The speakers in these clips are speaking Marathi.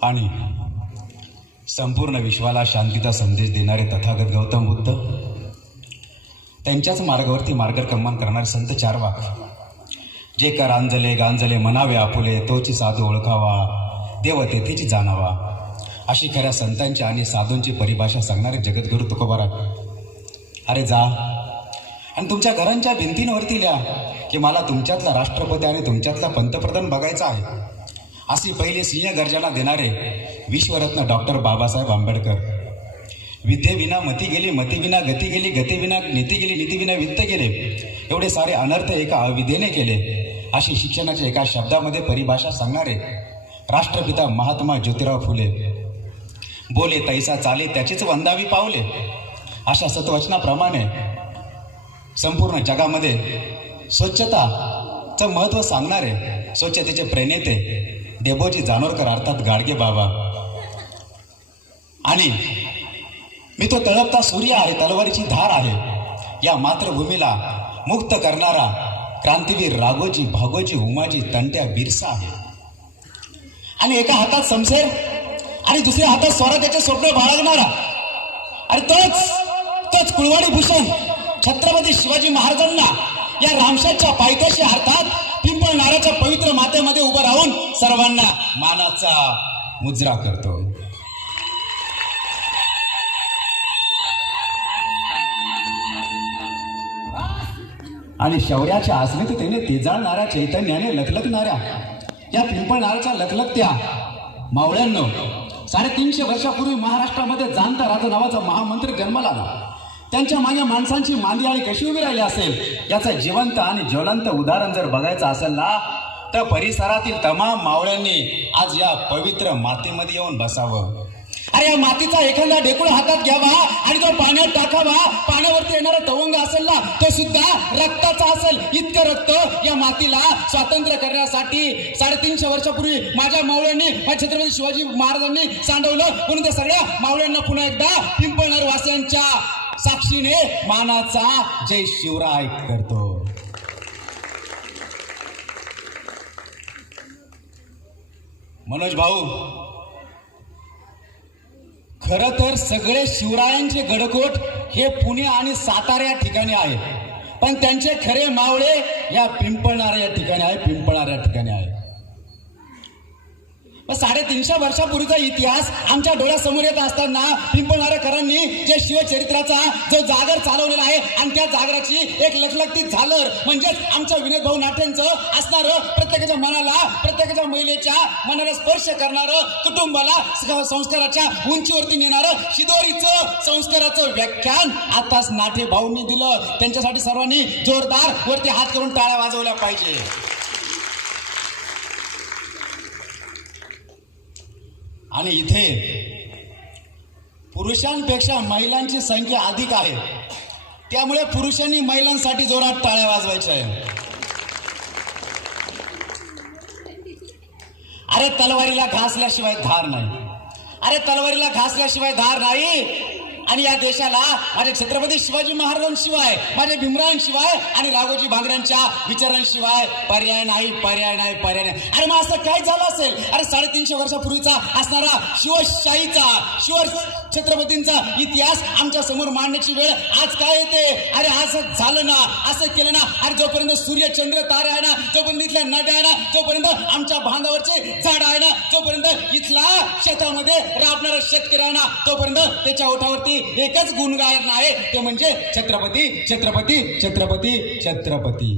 आणि संपूर्ण विश्वाला शांतीचा संदेश देणारे तथागत गौतम बुद्ध, त्यांच्याच मार्गावरती मार्गक्रमण करणारे संत चारवाक, जे करांजले गांजले म्हणावे आपुले, तोची साधू ओळखावा देव तेथेची जाणावा, अशी खऱ्या संतांची आणि साधूंची परिभाषा सांगणारे जगद्गुरु तुकोबाराय. अरे जा आणि तुमच्या घरांच्या भिंतींवरती लिहा की मला तुमच्यातला राष्ट्रपती आणि तुमच्यातला पंतप्रधान बघायचा आहे. अशी पहिली सिंह गर्जना देणारे विश्वरत्न डॉक्टर बाबासाहेब आंबेडकर. विद्येविना मती गेली, मतीविना गती गेली, गतीविना नीती गेली, नीतीविना वित्त गेले, एवढे सारे अनर्थ एका अविद्येने केले, अशी शिक्षणाच्या एका शब्दामध्ये परिभाषा सांगणारे राष्ट्रपिता महात्मा ज्योतिराव फुले. बोले तैसा चाले त्याचीच वंदावी पावले, अशा सत्वचनाप्रमाणे संपूर्ण जगामध्ये स्वच्छताचं महत्त्व सांगणारे स्वच्छतेचे प्रणेते डेबोजी जानोरकर अर्थात गाडगे बाबा. आणि मी तो तळपता सूर्य आहे, तलवारीची धार आहे, या मातृभूमीला मुक्त करणारा क्रांतीवीर राघोजी भागोजी उमाजी तंट्या बिरसा आहे. आणि एका हातात शमशेर आणि दुसऱ्या हातात स्वराज्याचे स्वप्न बाळगणारा, आणि तोच कुळवाडी भूषण छत्रपती शिवाजी महाराजांना या रामशाच्या पायथ्याशी अर्थात पिंपळनाराच्या पवित्र मातेमध्ये उभं राहून सर्वांना मानाचा मुजरा करतो. आणि शौर्याच्या अस्मितेने तेजाळणाऱ्या चैतन्याने लखलखणाऱ्या या पिंपळनाराच्या लखलखत्या मावळ्यांनो, 350 वर्षापूर्वी महाराष्ट्रामध्ये जाणता राजा नावाचा महामंत्री जन्माला आला. त्यांच्या मागे माणसांची मांदियाळी कशी उभी राहिली असेल याचं जिवंत आणि ज्वलंत उदाहरण जर बघायचं असेल ना, तर परिसरातील तमाम मावळ्यांनी आज या पवित्र मातीमध्ये येऊन बसावं. अरे या मातीचा एखादा ढेकूळ हातात घ्यावा आणि तो पाण्यात टाकावा. पाण्यावरती येणारा तवंग असेल ना, तो सुद्धा रक्ताचा असेल. इतकं रक्त या मातीला स्वातंत्र्य करण्यासाठी 350 वर्षापूर्वी माझ्या मावळ्यांनी, छत्रपती शिवाजी महाराजांनी सांडवलं. म्हणून त्या सगळ्या मावळ्यांना पुन्हा एकदा पिंपळनेर वासियांच्या साक्षीने मानाचा जय शिवराय करतो. मनोज भाऊ, खरं तर सगळे शिवरायांचे गडकोट हे पुणे आणि सातारा या ठिकाणी आहे, पण त्यांचे खरे मावळे या पिंपळनार या ठिकाणी आहे, पिंपळनार या ठिकाणी आहे. 350 वर्षापूर्वीचा इतिहास आमच्या डोळ्यासमोर येत असताना पिंपळनारेकरांनी जे शिवचरित्राचा जो जागर चालवलेला आहे आणि त्या जागराची एक लखलखती झालर म्हणजेच आमच्या विनोद भाऊ नाट्यांचं असणारं प्रत्येकाच्या मनाला, प्रत्येकाच्या महिलेच्या मनाला स्पर्श करणारं, कुटुंबाला संस्काराच्या उंचीवरती नेणारं शिदोरीचं संस्काराचं व्याख्यान आताच नाटे भाऊंनी दिलं. त्यांच्यासाठी सर्वांनी जोरदार वरती हात करून टाळ्या वाजवल्या पाहिजे. आणि इथे पुरुषांपेक्षा महिलांची संख्या अधिक आहे, त्यामुळे पुरुषांनी महिलांसाठी जोरात टाळ्या वाजवायच्या आहे. अरे तलवारीला घासल्याशिवाय धार नाही, अरे तलवारीला घासल्याशिवाय धार नाही. आणि या देशाला माझ्या छत्रपती शिवाजी महाराजांशिवाय, माझ्या भीमरावांशिवाय आणि राघोजी भांगऱ्यांच्या विचारांशिवाय पर्याय नाही, पर्याय नाही, पर्याय नाही. अरे मग असं काय झालं असेल? अरे 350 वर्षापूर्वीचा असणारा शिवशाहीचा, शिव छत्रपतींचा इतिहास आमच्या समोर मांडण्याची वेळ आज काय येते? अरे असं झालं ना, असं केलं ना, अरे जोपर्यंत सूर्य चंद्र तारे आहे ना, जोपर्यंत इथल्या नद्या आहे ना, जोपर्यंत आमच्या बांधावरचे झाड आहे ना, जोपर्यंत इथला शेतामध्ये राबणारा शेतकरी आहे ना, तोपर्यंत त्याच्या ओठावरती एकच गुणगायन आहे, ते म्हणजे छत्रपती, छत्रपती, छत्रपती, छत्रपती.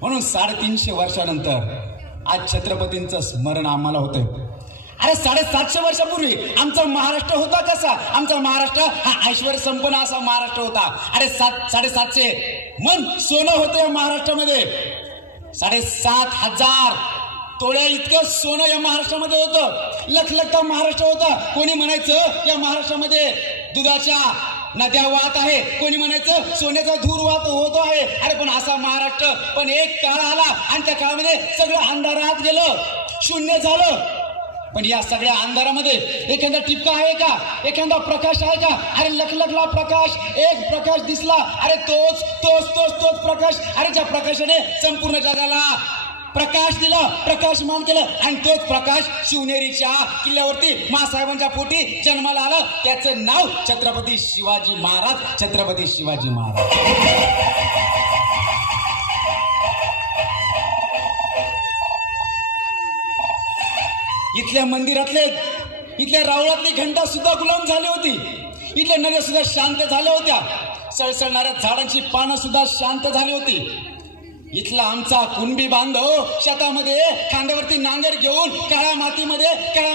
म्हणून 350 वर्षानंतर आज छत्रपतींचं स्मरण आम्हाला होतंय. अरे 750 वर्षापूर्वी आमचा महाराष्ट्र होता कसा? आमचा महाराष्ट्र हा ऐश्वर संपन्न असा महाराष्ट्र होता. अरे 750 मन सोनं होतं या महाराष्ट्रामध्ये. 7,500 तोळ्या इतकं सोनं या महाराष्ट्रामध्ये होतं. लखलखता महाराष्ट्र होता. कोणी म्हणायचं या महाराष्ट्रामध्ये दुधाच्या नद्या वाहत आहे, कोणी म्हणायचं सोन्याचा धूर वाहत होतो आहे. अरे पण असा महाराष्ट्र, पण एक काळ आला आणि त्या काळामध्ये सगळं अंधारात गेलं, शून्य झालं. पण या सगळ्या अंधारामध्ये एखादा टिपका आहे का? एखादा प्रकाश आहे का? अरे लखलखला प्रकाश, एक प्रकाश दिसला. अरे तोच प्रकाश, अरे ज्या प्रकाशाने संपूर्ण जगाला प्रकाश दिला, प्रकाशमान केलं आणि तोच प्रकाश शिवनेरीच्या किल्ल्यावरती मासाहेबांच्या पोटी जन्माला आलं. त्याचं नाव छत्रपती शिवाजी महाराज. छत्रपती शिवाजी महाराज. इथल्या मंदिरातले, इथल्या रावळातली घंटा सुद्धा गुलाम झाली होती. इथल्या नद्या सुद्धा शांत झाल्या होत्या. सळसळणाऱ्या झाडांची पानं सुद्धा शांत झाली होती. इथला आमचा कुणबी बांधव शेतामध्ये खांद्यावरती नांगर घेऊन काळ्या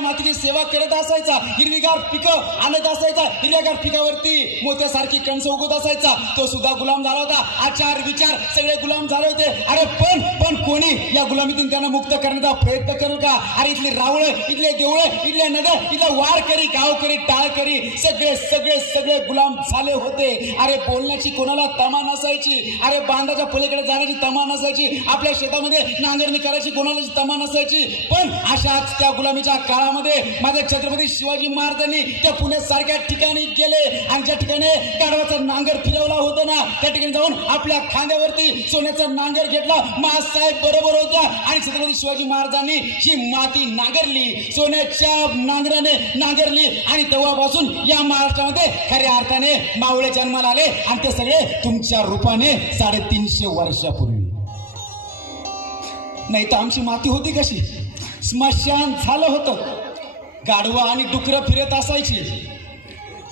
मातीची सेवा करत असायचा. हिरवीगार पिकं आणत असायचा. हिरव्यागार पिकावरती मोत्यासारखी कणसं उगवत असायचा. तो सुद्धा गुलाम झाला होता. आचार विचार सगळे गुलाम झाले होते. अरे पण कोणी या गुलामीतून त्यांना मुक्त करण्याचा प्रयत्न करू का? अरे इथले रावळ, इथले देवळ, इथल्या नद्या, इथला वारकरी, गावकरी, टाळकरी सगळे सगळे सगळे गुलाम झाले होते. अरे बोलण्याची कोणाला तमा नसायची. अरे बांधाच्या पलीकडे जाण्याची तमा नसायची. आपल्या शेतामध्ये नांगरणी करायची कोणालाची तमा नसायची. पण अशाच त्या गुलामीच्या काळामध्ये माझ्या छत्रपती शिवाजी महाराजांनी त्या पुण्यासारख्या ठिकाणी गेले आणि ज्या ठिकाणी गाढवाचा नांगर फिरवला होता ना, त्या ठिकाणी जाऊन आपल्या खांद्यावरती सोन्याचा नांगर घेतला. मासाहेब बरोबर होत्या आणि छत्रपती शिवाजी महाराजांनी ही माती नांगरली, सोन्याच्या नांगराने नांगरली आणि तेव्हापासून या महाराष्ट्रामध्ये खऱ्या अर्थाने मावळे जन्माला आले आणि ते सगळे तुमच्या रूपाने 350 वर्षापूर्वी. नाही तर आमची माती होती कशी? स्मशान झालं होतं. गाढवं आणि डुकरं फिरत असायची.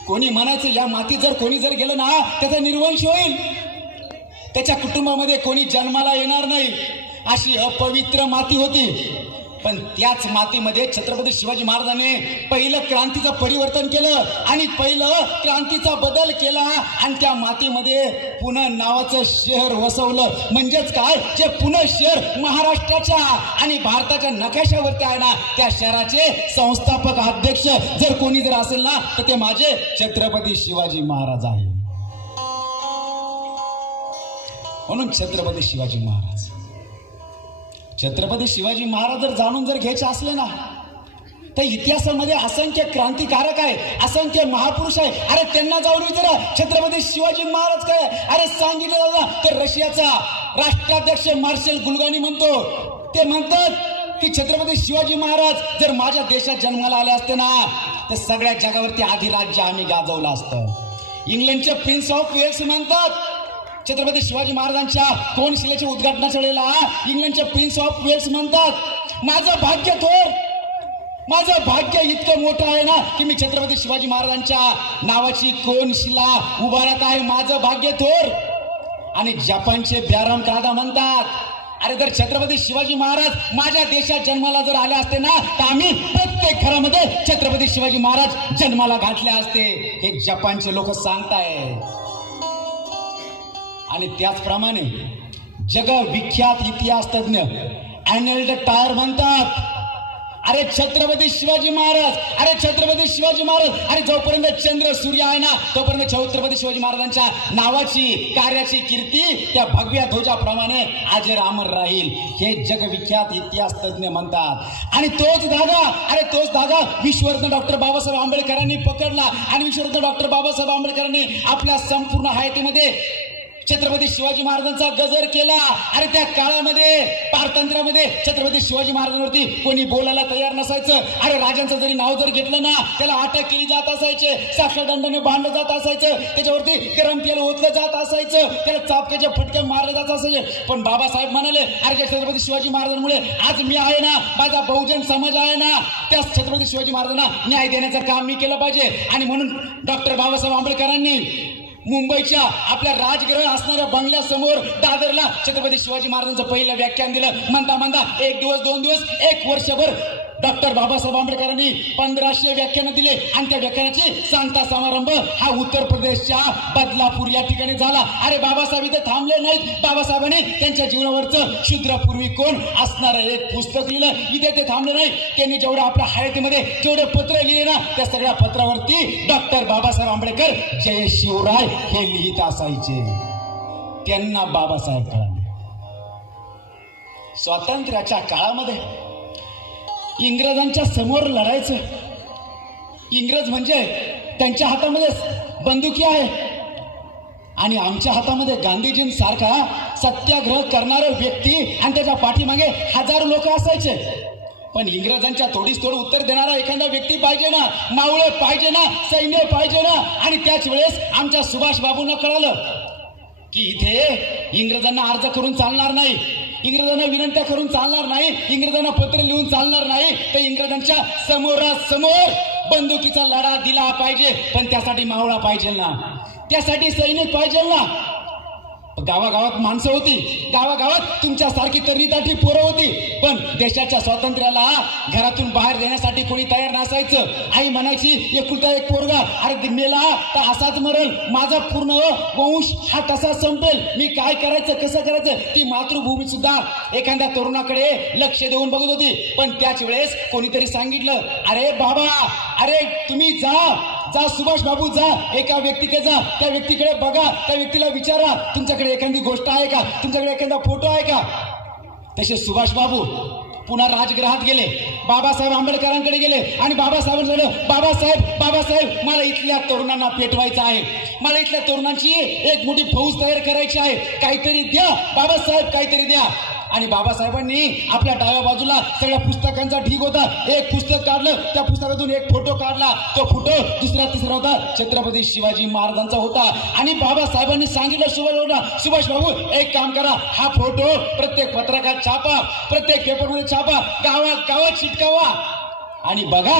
कोणी म्हणायचं या माती जर कोणी जर गेलं ना त्याचा निर्वंश होईल, त्याच्या कुटुंबामध्ये कोणी जन्माला येणार नाही, अशी अपवित्र माती होती. पण त्याच मातीमध्ये छत्रपती शिवाजी महाराजांनी पहिलं क्रांतीचं परिवर्तन केलं आणि पहिलं क्रांतीचा बदल केला आणि त्या मातीमध्ये पुणे नावाचं शहर वसवलं. म्हणजेच काय, जे पुणे शहर महाराष्ट्राच्या आणि भारताच्या नकाशावरती आहे ना, त्या शहराचे संस्थापक अध्यक्ष जर कोणी जर असेल ना तर ते माझे छत्रपती शिवाजी महाराज आहे. म्हणून छत्रपती शिवाजी महाराज, छत्रपती शिवाजी महाराज जर जाणून जर घ्यायचे असले ना तर इतिहासामध्ये असंख्य क्रांतिकारक आहे, असंख्य महापुरुष आहे. अरे त्यांना जाऊन विचारा छत्रपती शिवाजी महाराज काय. अरे सांगितलं दादा तर रशियाचा राष्ट्राध्यक्ष मार्शल गुलगानी म्हणतो, ते म्हणतात की छत्रपती शिवाजी महाराज जर माझ्या देशात जन्माला आले असते ना तर सगळ्या जगावरती अधिराज्य आम्ही गाजवलं असतं. इंग्लंडचे प्रिन्स ऑफ वेल्स म्हणतात छत्रपती शिवाजी महाराजांच्या कोनशिलेच्या उद्घाटनाच्या वेळेला इंग्लंडचे प्रिन्स ऑफ वेल्स म्हणतात माझं भाग्य थोर, माझं भाग्य इतकं मोठं आहे ना की मी छत्रपती शिवाजी महाराजांच्या नावाची कोनशिला उभारत आहे. माझं भाग्य थोर. आणि जपानचे ब्यारम कादा म्हणतात अरे जर छत्रपती शिवाजी महाराज माझ्या देशात जन्माला जर आले असते ना तर आम्ही प्रत्येक घरामध्ये छत्रपती शिवाजी महाराज जन्माला घातले असते. हे जपानचे लोक सांगताय. आणि त्याचप्रमाणे जगविख्यात इतिहास तज्ञ अर्नल्ड टायर म्हणतात अरे छत्रपती शिवाजी महाराज, अरे छत्रपती शिवाजी महाराज, अरे जोपर्यंत चंद्र सूर्य आहे ना तोपर्यंत छत्रपती शिवाजी महाराजांच्या नावाची कार्याची कीर्ती त्या भगव्या ध्वजाप्रमाणे अजर अमर राहील. हे जगविख्यात इतिहास तज्ञ म्हणतात. आणि तोच धागा, अरे तोच धागा विश्वरत्न डॉक्टर बाबासाहेब आंबेडकरांनी पकडला आणि विश्वरत्न डॉक्टर बाबासाहेब आंबेडकरांनी आपल्या संपूर्ण हयातीमध्ये छत्रपती शिवाजी महाराजांचा गजर केला. आणि त्या काळामध्ये पारतंत्र्यामध्ये छत्रपती शिवाजी महाराजांवरती कोणी बोलायला तयार नसायचं. अरे राजांचं जरी नाव जर घेतलं ना त्याला अटक केली जात असायचे, साक्षरदंडाने बांधलं जात असायचं, त्याच्यावरती गरम तेल ओतलं जात असायचं, त्याला चापक्याच्या फटक्या मारले जात असायचे. पण बाबासाहेब म्हणाले अरे त्या छत्रपती शिवाजी महाराजांमुळे आज मी आहे ना, माझा बहुजन समाज आहे ना, त्याच छत्रपती शिवाजी महाराजांना न्याय देण्याचं काम मी केलं पाहिजे. आणि म्हणून डॉक्टर बाबासाहेब आंबेडकरांनी मुंबईच्या आपल्या राजगृह असणाऱ्या बंगल्यासमोर दादरला छत्रपती शिवाजी महाराजांचं पहिलं व्याख्यान दिलं. म्हणता म्हणता 1 दिवस 2 दिवस 1 वर्षभर डॉक्टर बाबासाहेब आंबेडकरांनी 1500 व्याख्यानं दिले. आणि त्या व्याख्यानाची सांगता समारंभ हा उत्तर प्रदेशच्या बदलापूर या ठिकाणी झाला. अरे बाबासाहेब इथे थांबले नाहीत. बाबासाहेबांनी त्यांच्या जीवनावरचं शूद्रपूर्वी कोण असणारं एक पुस्तक लिहिलं. इथे ते थांबले नाही. त्यांनी जेवढं आपल्या हयातीमध्ये जेवढे पत्र लिहिले ना त्या सगळ्या पत्रावरती डॉक्टर बाबासाहेब आंबेडकर जय शिवराय हे लिहित असायचे. त्यांना बाबासाहेब कळाले. स्वातंत्र्याच्या काळामध्ये इंग्रजांच्या समोर लढायचं. इंग्रज म्हणजे त्यांच्या हातामध्ये बंदुकी आहे आणि आमच्या हातामध्ये गांधीजींसारखा सत्याग्रह करणारे व्यक्ती आणि त्याच्या पाठीमागे हजारो लोक असायचे. पण इंग्रजांच्या तोडीस तोड उत्तर देणारा एखादा व्यक्ती पाहिजे ना, मावळे पाहिजे ना, सैन्य पाहिजे ना. आणि त्याच वेळेस आमच्या सुभाष बाबूंना कळालं की इथे इंग्रजांना अर्ज करून चालणार नाही, इंग्रजांना विनंत्या करून चालणार नाही, इंग्रजांना पत्र लिहून चालणार नाही. तर इंग्रजांच्या समोरासमोर बंदुकीचा लढा दिला पाहिजे. पण त्यासाठी मावळा पाहिजे ना, त्यासाठी सैनिक पाहिजे ना. गावागावात माणसं होती, गावागावात तुमच्यासारखी तरीदाटी पोरं होती. पण देशाच्या स्वातंत्र्याला घरातून बाहेर देण्यासाठी कोणी तयार नसायचं. आई म्हणायची एकुलता एक पोरगा, अरे मेला तर असाच मरल, माझा पूर्ण वंश हा कसा संपेल, मी काय करायचं, कसं करायचं. ती मातृभूमी सुद्धा एखाद्या तरुणाकडे लक्ष देऊन बघत होती. पण त्याच वेळेस कोणीतरी सांगितलं, अरे बाबा, अरे तुम्ही जा सुभाष बाबू जा, एका व्यक्तीकडे जा, त्या व्यक्तीकडे बघा, त्या व्यक्तीला विचारा तुमच्याकडे एखादी गोष्ट आहे का, तुमच्याकडे एखादा फोटो आहे का. तसे सुभाष बाबू पुन्हा राजगृहात गेले, बाबासाहेब आंबेडकरांकडे गेले आणि बाबासाहेबांनी सांगितलं, बाबासाहेब मला इथल्या तरुणांना पेटवायचं आहे, मला इथल्या तरुणांची एक मोठी फौज तयार करायची आहे, काहीतरी द्या बाबासाहेब, काहीतरी द्या. आणि बाबासाहेबांनी आपल्या डाव्या बाजूला सगळ्या पुस्तकांचा ढीग होता, एक पुस्तक काढलं, त्या पुस्तकातून एक फोटो काढला. तो फोटो दुसरा तिसरा होता, छत्रपती शिवाजी महाराजांचा होता. आणि बाबासाहेबांनी सांगितलं, सुभाष बाबू एक काम करा, हा फोटो प्रत्येक पत्रकात छापा, प्रत्येक पेपरमध्ये छापा, गावात चिटकावा. आणि बघा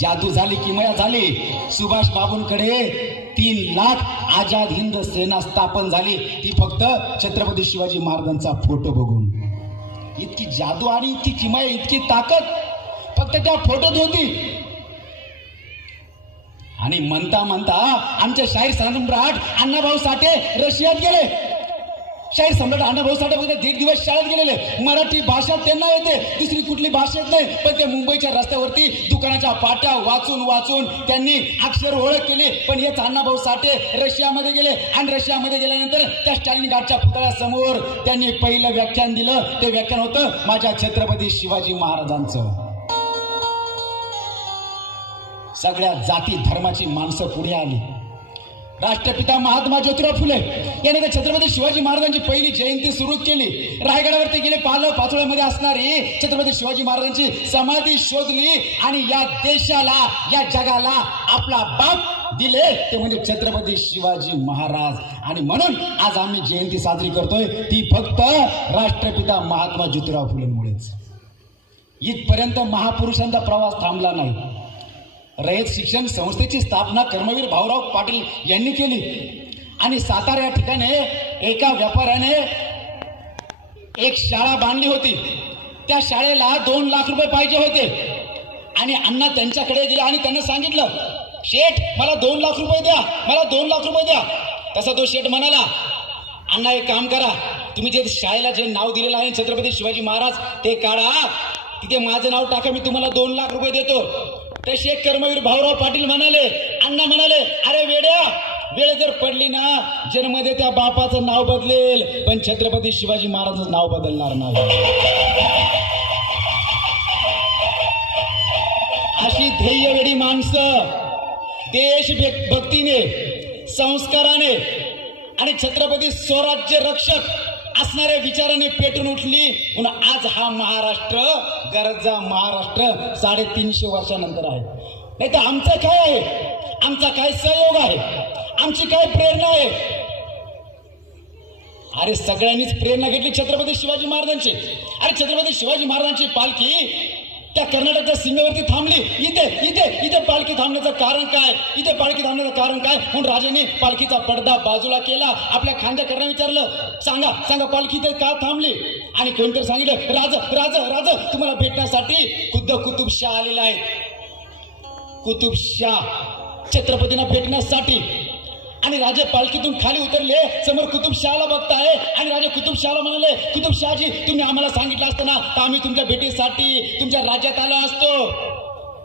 जादू झाली, किमया झाली. सुभाष बाबूंकडे 3 लाख आझाद हिंद सेना स्थापन झाली, ती फक्त छत्रपती शिवाजी महाराजांचा फोटो बघून. इतकी जादू आणि इतकी किमया, इतकी ताकद फक्त त्या फोटोत होती. आणि म्हणता आमचे शाहीर सम्राट अण्णाभाऊ साठे रशियात गेले. शाहीर सम्राट अण्णाभाऊ साठे फक्त 1.5 दिवस शाळेत गेलेले, मराठी भाषा त्यांना येते, दुसरी कुठली भाषा येत नाही. पण ते मुंबईच्या रस्त्यावरती दुकानाच्या पाट्या वाचून त्यांनी अक्षर ओळख केली. पण हेच अण्णाभाऊ साठे रशियामध्ये गेले आणि रशियामध्ये गेल्यानंतर त्या स्टॅलिन गार्डच्या पुतळ्यासमोर त्यांनी पहिलं व्याख्यान दिलं. ते व्याख्यान होतं माझ्या छत्रपती शिवाजी महाराजांचं. सगळ्या जाती धर्माची माणसं पुढे आली. राष्ट्रपिता महात्मा ज्योतिराव फुले यांनी छत्रपती शिवाजी महाराजांची पहिली जयंती सुरू केली. रायगडावरती गेले, पाचोळ्यामध्ये असणारी छत्रपती शिवाजी महाराजांची समाधी शोधली आणि या देशाला, या जगाला आपला बाप दिले ते म्हणजे छत्रपती शिवाजी महाराज. आणि म्हणून आज आम्ही जयंती साजरी करतोय, ती फक्त राष्ट्रपिता महात्मा ज्योतिराव फुलेंमुळेच. इथपर्यंत महापुरुषांचा प्रवास थांबला नाही. रयत शिक्षण संस्थेची स्थापना कर्मवीर भाऊराव पाटील यांनी केली. आणि सातारा या ठिकाणी एका व्यापाऱ्याने एक शाळा बांधली होती. त्या शाळेला 2 लाख रुपये पाहिजे होते. आणि अण्णा त्यांच्याकडे गेले आणि त्यांना सांगितलं, शेठ मला 2 लाख रुपये द्या, मला 2 लाख रुपये द्या. तसा तो शेठ म्हणाला, अण्णा एक काम करा, तुम्ही जे शाळेला जे नाव दिलेलं आहे छत्रपती शिवाजी महाराज ते काढा, तिथे माझं नाव टाका, मी तुम्हाला 2 लाख रुपये देतो. ते शेख कर्मवीर भाऊराव पाटील म्हणाले, अण्णा म्हणाले, अरे वेड्या, वेळ जर पडली ना जन्मदे त्या बापाचं नाव बदलेल, पण छत्रपती शिवाजी महाराजांचं नाव बदलणार नाही. अशी ध्येयवेडी माणसं देशभक्तीने, संस्काराने आणि छत्रपती स्वराज्य रक्षक असणाऱ्या विचाराने पेटून उठली. म्हणून आज हा महाराष्ट्र गरजा महाराष्ट्र 350 वर्षानंतर आहे. नाही तर आमचं काय आहे, आमचा काय सहयोग आहे, आमची काय प्रेरणा आहे. अरे सगळ्यांनीच प्रेरणा घेतली छत्रपती शिवाजी महाराजांची. अरे छत्रपती शिवाजी महाराजांची पालखी त्या कर्नाटकच्या सीमेवरती थांबली. इथे पालखी थांबण्याचं कारण काय, इथे पालखी थांबण्याचं कारण काय. म्हणून राजाने पालखीचा पडदा बाजूला केला. आपल्या खांद्याकरांना विचारलं, सांगा पालखी इथे का थांबली. आणि कोणतरी सांगितलं, राज तुम्हाला भेटण्यासाठी खुद्द कुतुबशाह आलेला आहे. कुतुबशाह छत्रपतींना भेटण्यासाठी. आणि राजे पालखीतून खाली उतरले, समोर कुतुबशहाला बघताय. आणि राजे कुतुबशहाला म्हणाले, कुतुबशहाजी तुम्ही आम्हाला सांगितलं असतं ना तर आम्ही तुमच्या भेटीसाठी तुमच्या राज्यात आलो असतो.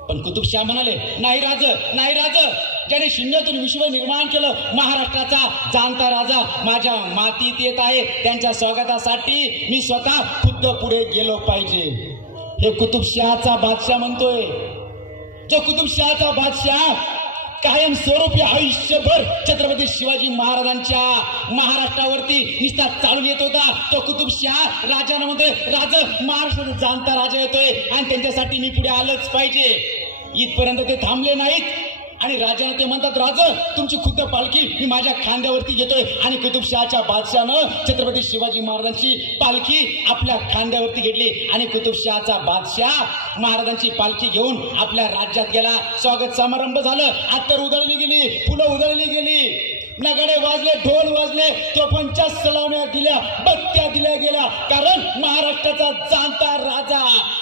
पण कुतुबशहा म्हणाले, नाही राज, ज्याने शून्यातून विश्व निर्माण केलं, महाराष्ट्राचा जाणता राजा माझ्या मातीत येत आहे, त्यांच्या स्वागतासाठी मी स्वतः खुद्द पुढे गेलो पाहिजे. हे कुतुबशहाचा बादशाह म्हणतोय. जो कुतुबशहाचा बादशाह कायम स्वरूपी आयुष्यभर छत्रपती शिवाजी महाराजांच्या महाराष्ट्रावरती निस्ता चालून येत होता तो कुतुबशाह राजांमध्ये महाराष्ट्राचा जाणता राजा येतोय आणि त्यांच्यासाठी मी पुढे आलंच पाहिजे. इथपर्यंत ते थांबले नाहीत आणि राजाने ते म्हणतात, राजा तुमची खुद्द पालखी मी माझ्या खांद्यावरती घेतोय. आणि कुतुबशहाच्या बादशाहनं छत्रपती शिवाजी महाराजांची पालखी आपल्या खांद्यावरती घेतली आणि कुतुबशहाचा बादशाह महाराजांची पालखी घेऊन आपल्या राज्यात गेला. स्वागत समारंभ झालं, अत्तर उधळली गेली, फुलं उधळली गेली, नगाडे वाजले, ढोल वाजले, तोफांच्या सलाम्या दिल्या, बत्त्या दिल्या गेल्या. कारण महाराष्ट्राचा जाणता राजा,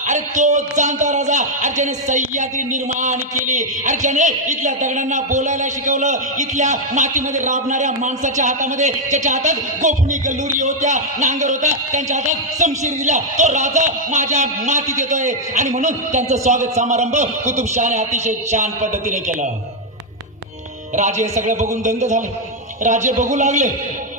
अरे तो जाणता राजा, अरे ज्याने सह्याद्री निर्माण केली, अरे ज्याने इथल्या दगडांना बोलायला शिकवलं, इथल्या मातीमध्ये राबणाऱ्या माणसाच्या हातामध्ये, ज्याच्या हातात गोफणी गल्लुरी होत्या, नांगर होता, त्यांच्या हातात शमशीर दिला, तो राजा माझ्या मातीत येतोय. आणि म्हणून त्यांचं स्वागत समारंभ कुतुबशहाने अतिशय छान पद्धतीने केलं. राजे सगळं बघून दंग झाले, राजे बघू लागले.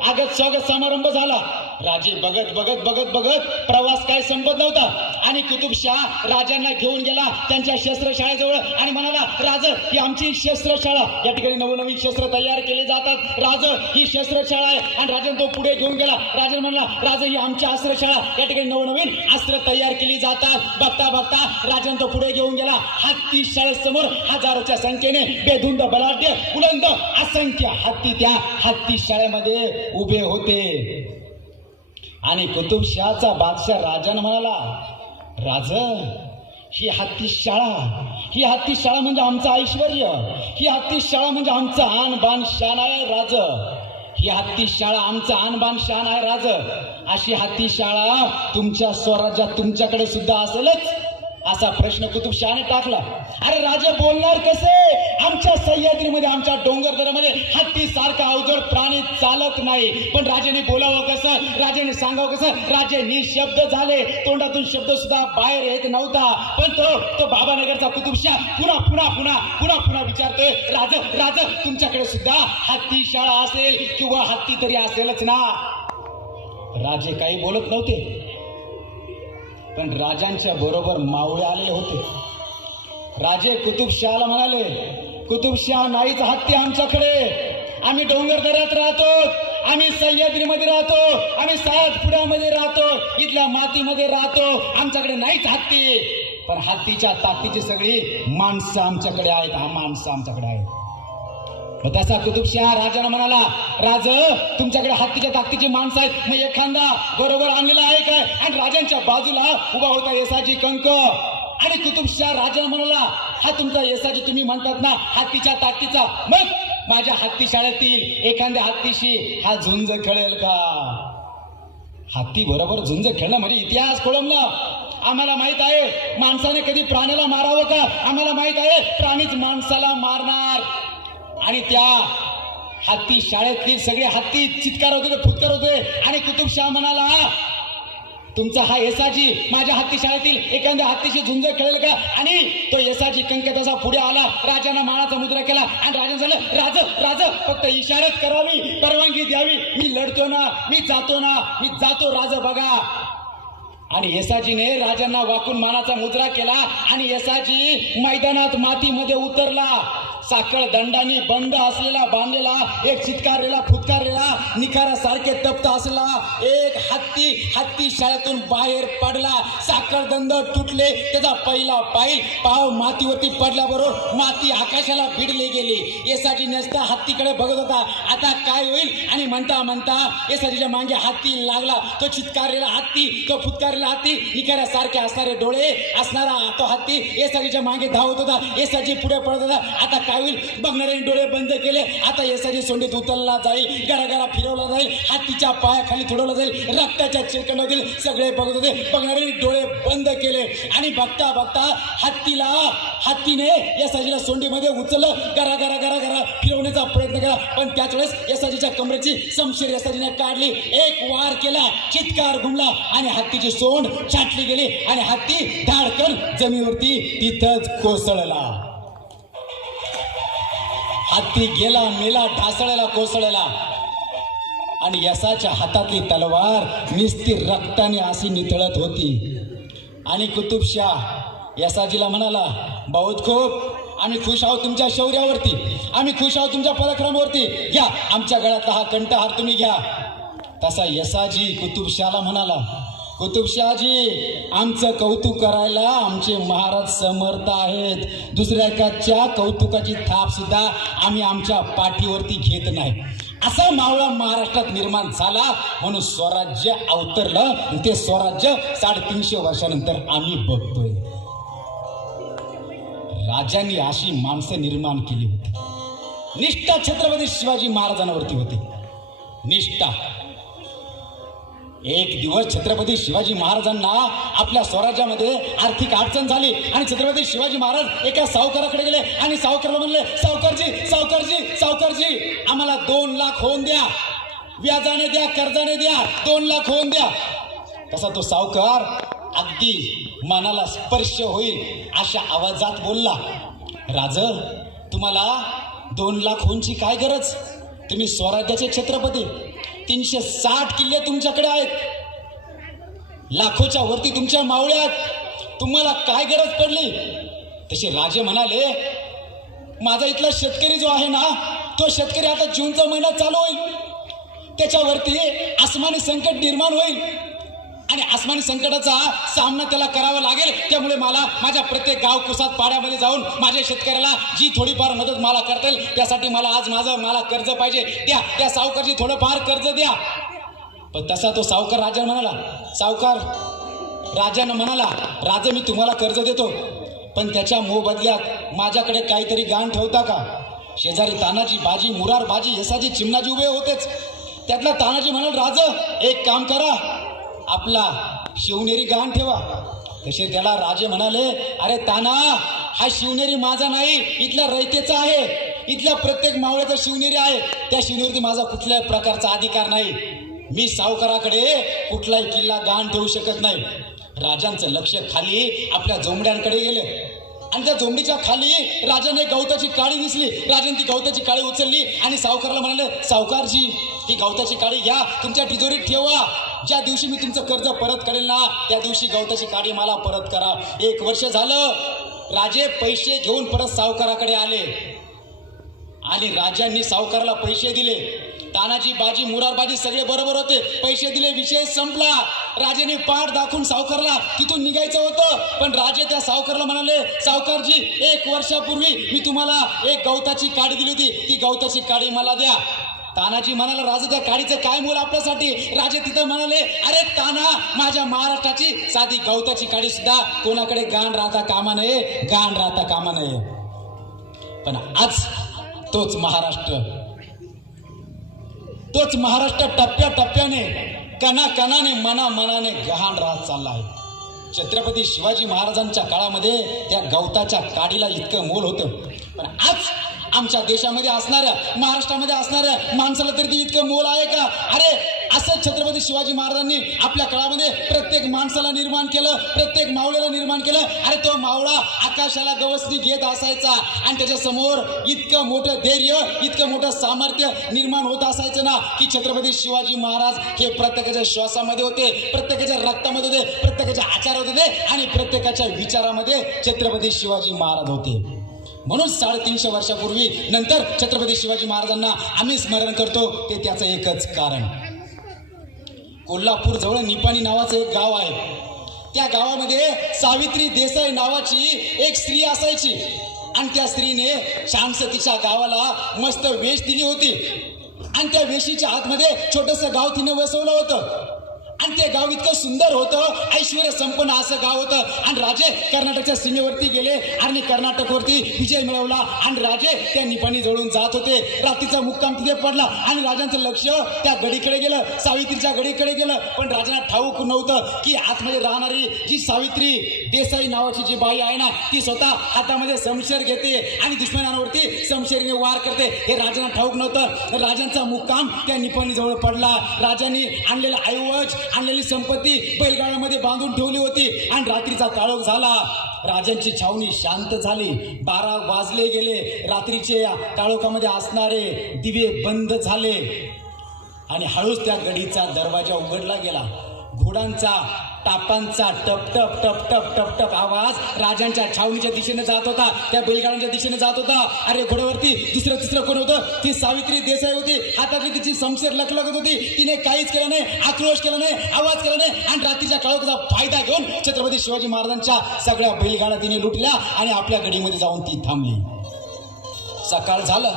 आगत स्वागत समारंभ झाला. राजे बघत बघत बघत बघत प्रवास काय संपत नव्हता आणि कुतुबशाह राजांना घेऊन गेला त्यांच्या शस्त्रशाळेजवळ आणि म्हणाला, राज ही आमची शस्त्रशाळा, या ठिकाणी नवनवीन शस्त्र तयार केले जातात, राज ही शस्त्रशाळा आहे. आणि राजाने तो पुढे घेऊन गेला. राजा म्हणला, राज ही आमची अस्त्रशाळा, या ठिकाणी नवनवीन अस्त्र तयार केली जातात. बघता बघता राजाने तो पुढे घेऊन गेला. हत्ती शाळेसमोर हजारोच्या संख्येने बेधुंद बलाढ्य उलंद असंख्य हत्ती त्या हत्ती शाळेमध्ये उभे होते. आणि कुतुबशहाचा बादशाह राजाने म्हणाला, राज ही हत्ती शाळा म्हणजे आमचं ऐश्वर्य, ही हत्ती शाळा म्हणजे आमचं आन बान शान आहे राज, ही हत्ती शाळा आमचं आन बान शान आहे राज. अशी हत्ती शाळा तुमच्या स्वराज्यात तुमच्याकडे सुद्धा असेलच, असा प्रश्न कुतुबशहाने टाकला. अरे राजे बोलणार कसे? आमच्या सह्याद्रीमध्ये, आमच्या डोंगरदऱ्यामध्ये हत्ती सारखा अवजड प्राणी चालत नाही. पण राजाने बोलावं कसं, राजाने सांगावं कसं? राजे निशब्द झाले, तोंडातून शब्द सुद्धा बाहेर येत नव्हता. पण तो बाबानगरचा कुतुबशाह पुन्हा पुन्हा पुन्हा पुन्हा पुन्हा विचारतोय, राज तुमच्याकडे सुद्धा हत्ती शाळा असेल किंवा हत्ती तरी असेलच ना? राजे काही बोलत नव्हते. पण राजांच्या बरोबर मावळे आलेले होते. राजे कुतुबशहाला म्हणाले, कुतुबशाह नाहीच हत्ती आमच्याकडे, आम्ही डोंगरदऱ्यात राहतो, आम्ही सह्याद्रीमध्ये राहतो, आम्ही सातपुड्यामध्ये राहतो, इथल्या मातीमध्ये राहतो, आमच्याकडे नाहीच हत्ती. पण हत्तीच्या ताकदीची सगळी माणसं आमच्याकडे आहेत, हा माणसं आमच्याकडे आहेत. त्याचा कुतुबशाह राजाला म्हणाला, राज तुमच्याकडे हत्तीच्या ताकदीची माणसं आहेत, मग एखादा बरोबर आणलेला आहे काय? आणि राजांच्या बाजूला उभा होता येसाजी कंक. आणि कुतुबशाह राजाला म्हणाला, हा तुमचा येसाजी तुम्ही म्हणतात ना हत्तीच्या ताकदीचा, मग माझ्या हत्ती शाळेतील एखाद्या हत्तीशी हा झुंज खेळेल का? हत्ती बरोबर झुंज खेळणं म्हणजे इतिहास खोळंबला. आम्हाला माहित आहे माणसाने कधी प्राण्याला मारावं का, आम्हाला माहित आहे प्राणीच माणसाला मारणार. आणि त्या हत्ती शाळेतली सगळे हत्ती चित्कार होते, फुटकार होते. आणि कुतुबशाह म्हणाला, तुमचा हा येसाजी माझ्या हत्ती शाळेतील एखाद्या हत्तीशी झुंज खेळेल का? आणि तो येसाजी कंक तसा पुढे आला, राजाने मानाचा मुद्रा केला आणि राजा झालं, राज फक्त इशारत करावी, परवानगी द्यावी, मी लढतो ना, मी जातो राज बघा. आणि येसाजीने राजांना वाकून मानाचा मुद्रा केला आणि येसाजी मैदानात मातीमध्ये उतरला. साखळ दंडाने बंद असलेला बांधलेला एक चित्कारलेला फुटकारलेला निखारासारखे तप्त असलेला एक हत्ती शाळेतून बाहेर पडला. साखळ दंड तुटले, त्याचा पहिला पाव मातीवरती पडल्याबरोबर माती आकाशाला भिडली गेली. येसाजी नसता हत्तीकडे बघत होता, आता काय होईल? आणि म्हणता येसाजीच्या मागे हत्ती लागला. तो चित्कारलेला हत्ती, तो फुटकारलेला हत्ती, निखाऱ्यासारखे असणारे डोळे असणारा तो हत्ती येसाजीच्या मागे धावत होता. येसाजी पुढे पडत होता. आता काय होईल? बघणाऱ्यांनी डोळे बंद केले. आता येसाजी सोंडीत उतरला जाईल, गरागरा फिरवला जाईल, हत्तीच्या पायाखाली तुडवला जाईल, रक्ताच्या चिरकण होतील. सगळे बघत होते, बघणाऱ्यांनी डोळे बंद केले. आणि बघता हत्तीने येसाजीला सोंडीमध्ये उचललं, गरा फिरवण्याचा प्रयत्न केला. पण त्याच वेळेस येसाजीच्या कमरेची शमशीर येसाजीने काढली, एक वार केला, चित्कार घुमला आणि हत्तीची सोंड छाटली गेली आणि हत्ती धाडकन जमिनीवरती तिथंच कोसळला. हत्ती गेला, मेला, ढासळला, कोसळला. आणि यसाच्या हातातली तलवार निस्ती रक्ताने अशी नितळत होती. आणि कुतुबशाह यसाजीला म्हणाला, बहुत खूप, आम्ही खुश आहोत तुमच्या शौर्यावरती, आम्ही खुश आहोत तुमच्या पराक्रमावरती. घ्या आमच्या गळ्यातला हा कंठहार तुम्ही घ्या. तसा यसाजी कुतुबशाहला म्हणाला, कुतुबशाहजी आमचं कौतुक करायला आमचे महाराज समर्थ आहेत. दुसऱ्या एकाच्या कौतुकाची थाप सुद्धा आम्ही आमच्या पाठीवरती घेत नाही. असा मावळा महाराष्ट्रात निर्माण झाला म्हणून स्वराज्य अवतरलं. ते स्वराज्य 350 वर्षानंतर आम्ही बघतोय. राजांनी अशी माणसं निर्माण केली होती. निष्ठा छत्रपती शिवाजी महाराजांवरती होती. निष्ठा. एक दिवस छत्रपती शिवाजी महाराजांना आपल्या स्वराज्यामध्ये आर्थिक अडचण झाली आणि छत्रपती शिवाजी महाराज एका सावकाराकडे गेले आणि सावकाराला म्हणले, सावकारजी सावकारजी सावकारजी आम्हाला 2 लाख होऊन द्या, व्याजाने द्या, कर्जाने द्या, 2 लाख होऊन द्या. तसा तो सावकार अगदी मनाला स्पर्श होईल अशा आवाजात बोलला, राज तुम्हाला 2 लाख होऊनची काय गरज? तुम्ही स्वराज्याचे छत्रपती, 360 किल्ले तुमच्याकडे आहेत, लाखोच्या वरती तुमच्या मावळ्यात, तुम्हाला काय गरज पडली? तसे राजे म्हणाले, माझा इथला शेतकरी जो आहे ना, तो शेतकरी आता जूनचा महिना चालू होईल, त्याच्यावरती आसमानी संकट निर्माण होईल आणि आसमानी संकटाचा सामना त्याला करावा लागेल. त्यामुळे मला माझ्या प्रत्येक गाव कुसात पाड्यामध्ये जाऊन माझ्या शेतकऱ्याला जी थोडीफार मदत मला करता येईल त्यासाठी मला कर्ज पाहिजे, त्या सावकारची थोडंफार कर्ज द्या. पण तसा तो सावकार राजा म्हणाला, सावकार राजानं म्हणाला, राजा मी तुम्हाला कर्ज देतो पण त्याच्या मोबदल्यात माझ्याकडे काहीतरी गाण ठेवता का? शेजारी तानाजी, बाजी, मुरार, बाजी, यसाजी, चिमणाजी उभे होतेच. त्यातला तानाजी म्हणाल, राजा एक काम करा, आपला शिवनेरी गाण ठेवा. तसे त्याला राजे म्हणाले, अरे ताना हा शिवनेरी माझा नाही, इथल्या रयतेचा आहे, इथल्या प्रत्येक मावळ्याचा शिवनेरी आहे, त्या शिवनेरीवरती माझा कुठल्याही प्रकारचा अधिकार नाही, मी सावकाराकडे कुठलाही किल्ला गाण ठेवू शकत नाही. राजांचं लक्ष खाली आपल्या जोमड्यांकडे गेले आणि त्या जोमडीच्या खाली राजाने गवताची काडी दिसली. राजाने ती गवताची काडी उचलली आणि सावकाराला म्हणाले, सावकारजी ही गवताची काडी घ्या, तुमच्या तिजोरीत ठेवा, ज्या दिवशी मी तुमचं कर्ज परत करेल ना त्या दिवशी गवताची काडी मला परत करा. 1 वर्ष झालं. राजे पैसे घेऊन परत सावकाराकडे आले आणि राजांनी सावकाराला पैसे दिले. तानाजी, बाजी, मुरारबाजी सगळे बरोबर होते, पैसे दिले, विषय संपला. राजाने पाठ दाखवून सावकारला तिथून निघायचं होतं, पण राजे त्या सावकारला म्हणाले, सावकारजी 1 वर्षापूर्वी मी तुम्हाला एक गवताची काडी दिली होती, ती गवताची काडी मला द्या. तानाजी म्हणाला, राजा त्या काडीचं काय मोल आपल्यासाठी? राजे तिथं म्हणाले, अरे ताना माझ्या महाराष्ट्राची साधी गवताची काडी सुद्धा कोणाकडे गाण राहता कामा नये, गाण राहता कामा नये. पण आज तोच महाराष्ट्र टप्प्याटप्प्याने, कणाकणाने, मनामनाने गहाण राहत चालला आहे. छत्रपती शिवाजी महाराजांच्या काळामध्ये त्या गवताच्या काडीला इतकं मोल होतं, पण आज आमच्या देशामध्ये असणाऱ्या, महाराष्ट्रामध्ये असणाऱ्या माणसाला तरी ती इतकं मोल आहे का? अरे असं छत्रपती शिवाजी महाराजांनी आपल्या काळामध्ये प्रत्येक माणसाला निर्माण केलं, प्रत्येक मावळ्याला निर्माण केलं. अरे तो मावळा आकाशाला गवसणी घेत असायचा आणि त्याच्या समोर इतकं मोठं धैर्य, इतकं मोठं सामर्थ्य निर्माण होत असायचं ना की छत्रपती शिवाजी महाराज हे प्रत्येकाच्या श्वासामध्ये होते, प्रत्येकाच्या रक्तामध्ये होते, प्रत्येकाच्या आचारात होते आणि प्रत्येकाच्या विचारामध्ये छत्रपती शिवाजी महाराज होते. म्हणून 350 वर्षापूर्वी नंतर छत्रपती शिवाजी महाराजांना आम्ही स्मरण करतो, ते त्याचं एकच कारण. कोल्हापूर जवळ निपाणी नावाचं एक गाव आहे. त्या गावामध्ये सावित्री देसाई नावाची एक स्त्री असायची आणि त्या स्त्रीने छानसं तिच्या गावाला मस्त वेश दिली होती आणि त्या वेशीच्या आतमध्ये छोटंसं गाव तिने वसवलं होतं आणि ते गाव इतकं सुंदर होतं, ऐश्वर्य संपन्न असं गाव होतं. आणि राजे कर्नाटकच्या सीमेवरती गेले आणि कर्नाटकवरती विजय मिळवला आणि राजे त्या निपाणी जवळून जात होते. रात्रीचा मुक्काम तिथे पडला आणि राजांचं लक्ष त्या गडीकडे गेलं, सावित्रीच्या गडीकडे गेलं. पण राजांना ठाऊक नव्हतं की आतमध्ये राहणारी जी सावित्री देसाई नावाची जी बाई आहे ना, ती स्वतः हातामध्ये शमशेर घेते आणि दुश्मनांवरती शमशेरीने वार करते. हे राजांना ठाऊक नव्हतं. राजांचा मुक्काम त्या निपाणी जवळ पडला. राजांनी आणलेला ऐवज, आणलेली संपत्ती बैलगाड्यामध्ये बांधून ठेवली होती आणि रात्रीचा काळोख झाला. राजांची छावणी शांत झाली. 12 वाजले गेले. रात्रीचे काळोखामध्ये असणारे दिवे बंद झाले आणि हळूच त्या गडीचा दरवाजा उघडला गेला. घोडांचा टापांचा टप टप टप टप टप टप आवाज राजांच्या छावणीच्या दिशेने जात होता, त्या बैलगाड्यांच्या दिशेने जात होता. अरे घोड्यावरती दुसरं तिसरं कोण होतं? ती सावित्री देसाई होती. हातातली तिची शमशेर लखलखत होती. तिने काहीच केलं नाही, आक्रोश केला नाही, आवाज केला नाही आणि रात्रीच्या काळोखाचा फायदा घेऊन छत्रपती शिवाजी महाराजांच्या सगळ्या बैलगाड्या तिने लुटल्या आणि आपल्या गडीमध्ये जाऊन ती थांबली. सकाळ झालं,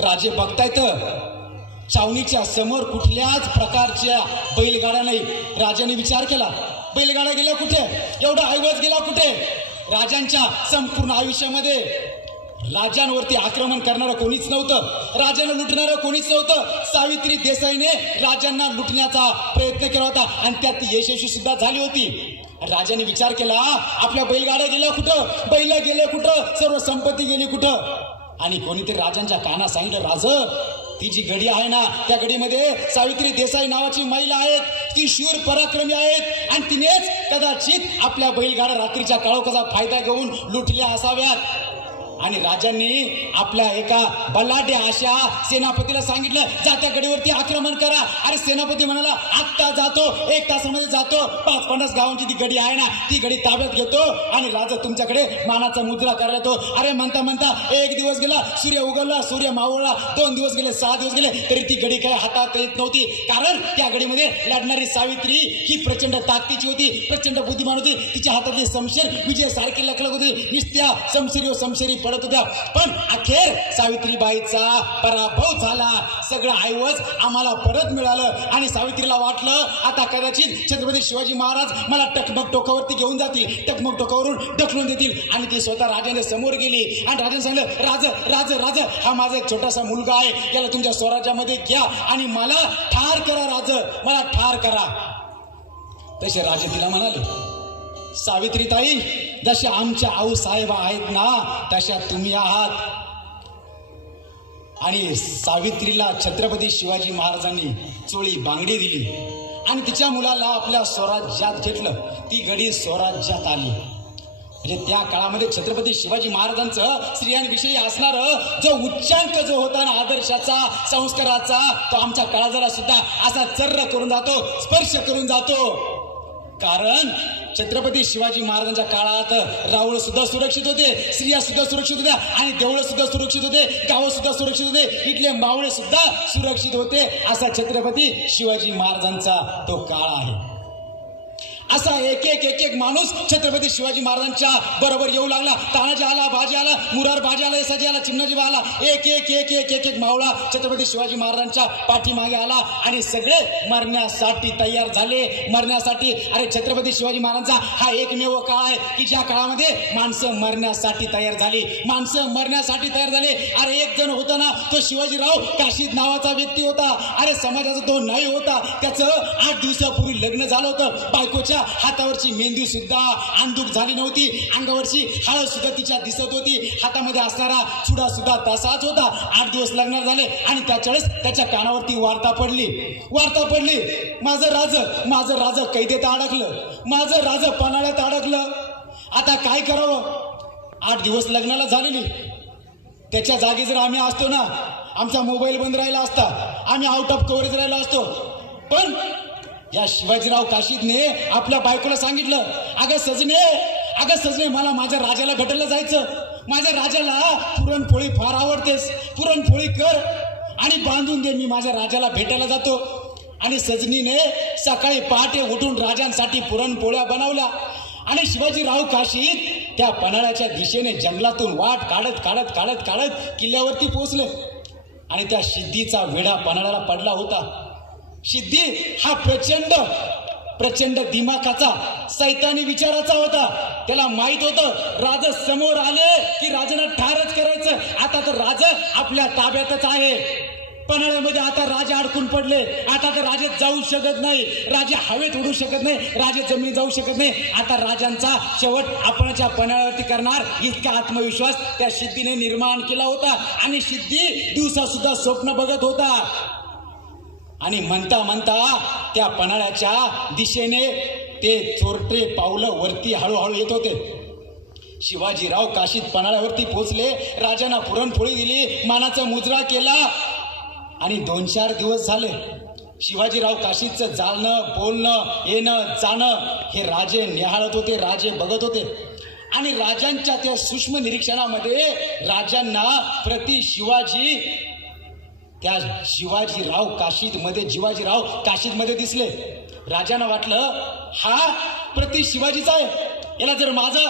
राजे बघतायत छावणीच्या समोर कुठल्याच प्रकारच्या बैलगाड्या नाही. राजाने विचार केला, बैलगाड्या गेल्या कुठे? एवढा ऐवज गेला कुठे? राजांच्या संपूर्ण आयुष्यामध्ये राजांवरती आक्रमण करणारं कोणीच नव्हतं, राजांना लुटणारं कोणीच नव्हतं. सावित्री देसाईने राजांना लुटण्याचा प्रयत्न केला होता आणि त्यात यशस्वी सुद्धा झाली होती. राजाने विचार केला, आपल्या बैलगाड्या गेल्या कुठं? बैल गेले कुठं? सर्व संपत्ती गेली कुठं? आणि कोणीतरी राजांच्या कानात सांगितलं, राज, ती जी गडी आहे ना, त्या गडीमध्ये सावित्री देसाई नावाची महिला आहेत. ती शूर पराक्रमी आहेत आणि तिनेच कदाचित आपल्या बैलगाड्या रात्रीच्या काळोखाचा फायदा घेऊन लुटल्या असाव्यात. आणि राजांनी आपल्या एका बलाढ्य अशा सेनापतीला सांगितलं, जा त्या गडीवरती आक्रमण करा. अरे सेनापती म्हणाला, आत्ता जातो, 1 तासामध्ये जातो. 5-50 गावांची ती गडी आहे ना, ती गडी ताब्यात घेतो आणि राजा तुमच्याकडे मानाचा मुद्रा करायला येतो. अरे म्हणता म्हणता 1 दिवस गेला, सूर्य उगवला, सूर्य मावळला, 2 दिवस गेले, 6 दिवस गेले, तरी ती गडी काय हातात येत नव्हती. कारण त्या गडीमध्ये लढणारी सावित्री ही प्रचंड ताकदीची होती, प्रचंड बुद्धिमान होती. तिच्या हातातली शमशेर विजयासारखी लखलख होती. निस्त्या शमशेरी पडत होत्या. पण अखेर सावित्रीबाईचा पराभव झाला. सगळं ऐवज आम्हाला परत मिळालं आणि सावित्रीला वाटलं, आता कदाचित छत्रपती शिवाजी महाराज मला टकमक टोकावरती घेऊन जातील, टकमक टोकावरून ढकलून देतील. आणि ती स्वतः राजाने समोर गेली आणि राजाने सांगितलं, राज, हा माझा एक छोटासा मुलगा आहे, याला तुमच्या स्वराज्यामध्ये घ्या आणि मला ठार करा. राज, मला ठार करा. तसे राजे तिला म्हणाले, सावित्रीताई, जशा आमच्या आऊसाहेब आहेत ना, तशा तुम्ही आहात. आणि सावित्रीला छत्रपती शिवाजी महाराजांनी चोळी बांगडी दिली आणि तिच्या मुलाला आपल्या स्वराज्यात घेतलं. ती गडी स्वराज्यात आली. म्हणजे त्या काळामध्ये छत्रपती शिवाजी महाराजांचं स्त्रियांविषयी असणारं जो उच्चांक जो होता ना, आदर्शाचा, संस्काराचा, तो आमच्या काळाला सुद्धा असा चर्र करून जातो, स्पर्श करून जातो. कारण छत्रपती शिवाजी महाराजांच्या काळात रावळ सुद्धा सुरक्षित होते, स्त्रिया सुद्धा सुरक्षित होत्या आणि देवळं सुद्धा सुरक्षित होते, गावं सुद्धा सुरक्षित होते, इथले मावळे सुद्धा सुरक्षित होते. असा छत्रपती शिवाजी महाराजांचा तो काळ आहे. असा एक माणूस छत्रपती शिवाजी महाराजांच्या बरोबर येऊ लागला. तानाजी आला, बाजी आला, मुरार बाजी आला, यसाजी आला, चिमणाजी आला, एक मावळा छत्रपती शिवाजी महाराजांच्या पाठीमागे आला आणि सगळे मरण्यासाठी तयार झाले, मरण्यासाठी. अरे छत्रपती शिवाजी महाराजांचा हा एकमेव काळ आहे की ज्या काळामध्ये माणसं मरण्यासाठी तयार झाली, माणसं मरण्यासाठी तयार झाले. अरे एक जण होता ना, तो शिवाजीराव काशीद नावाचा व्यक्ती होता. अरे समाजाचा तो नाही होता, त्याचं 8 दिवसापूर्वी लग्न झालं होतं. बायकोच्या हातावरची मेहंदी सुद्धा अंधूक झाली नव्हती, अंगावरची हळद सुद्धा तिच्या दिसत होती, हातामध्ये असणारा चुडा सुद्धा तसाच होता. 8 दिवस लग्न झाले आणि त्याच्यावेळेस त्याच्या कानावरती वार्ता पडली, माझं राज कैदेत अडकलं, माझं राज पन्हाळ्यात अडकलं. आता काय करावं? 8 दिवस लग्नाला झालेली. त्याच्या जागी जर आम्ही असतो ना, आमचा मोबाईल बंद राहिला असता, आम्ही आउट ऑफ कव्हरेज राहिला असतो. पण या शिवाजीराव काशीदने आपल्या बायकोला सांगितलं, अगं सजने, मला माझ्या राजाला भेटायला जायचं, माझ्या राजाला पुरणपोळी फार आवडतेस, पुरणपोळी कर आणि बांधून दे, मी माझ्या राजाला भेटायला जातो. आणि सजनीने सकाळी पहाटे उठून राजांसाठी पुरणपोळ्या बनवल्या आणि शिवाजीराव काशीद त्या पन्हाळ्याच्या दिशेने जंगलातून वाट काढत किल्ल्यावरती पोहोचले. आणि त्या सिद्धीचा वेढा पन्हाळ्याला पडला होता. सिद्धी हा प्रचंड दिमाखाचा, सैतानी विचाराचा होता. त्याला माहित होतं, राज समोर आले की राजाला ठारच करायचं. आता तर राज आपल्या ताब्यातच आहे. पन्हाळ्यामध्ये आता राजे अडकून पडले. आता तर राजे जाऊ शकत नाही, राजे हवेत उडू शकत नाही, राजे जमिनीत जाऊ शकत नाही. आता राजांचा शेवट आपणच्या पन्हाळ्यावरती करणार इतका आत्मविश्वास त्या सिद्धीने निर्माण केला होता. आणि सिद्धी दिवसा सुद्धा स्वप्न बघत होता. आणि म्हणता त्या पन्हाळ्याच्या दिशेने ते चोरटे पावलं वरती हळूहळू येत होते. शिवाजीराव काशीद पन्हाळ्यावरती पोहोचले, राजांना पुरणपोळी दिली, मानाचा मुजरा केला आणि 2-4 दिवस झाले. शिवाजीराव काशीदचं जाणं बोलणं येणं जाणं हे राजे निहाळत होते, राजे बघत होते. आणि राजांच्या त्या सूक्ष्म निरीक्षणामध्ये राजांना प्रति शिवाजी त्या शिवाजीराव काशीदमध्ये दिसले. राजांना वाटलं हा प्रति शिवाजीचा आहे, याला जर माझं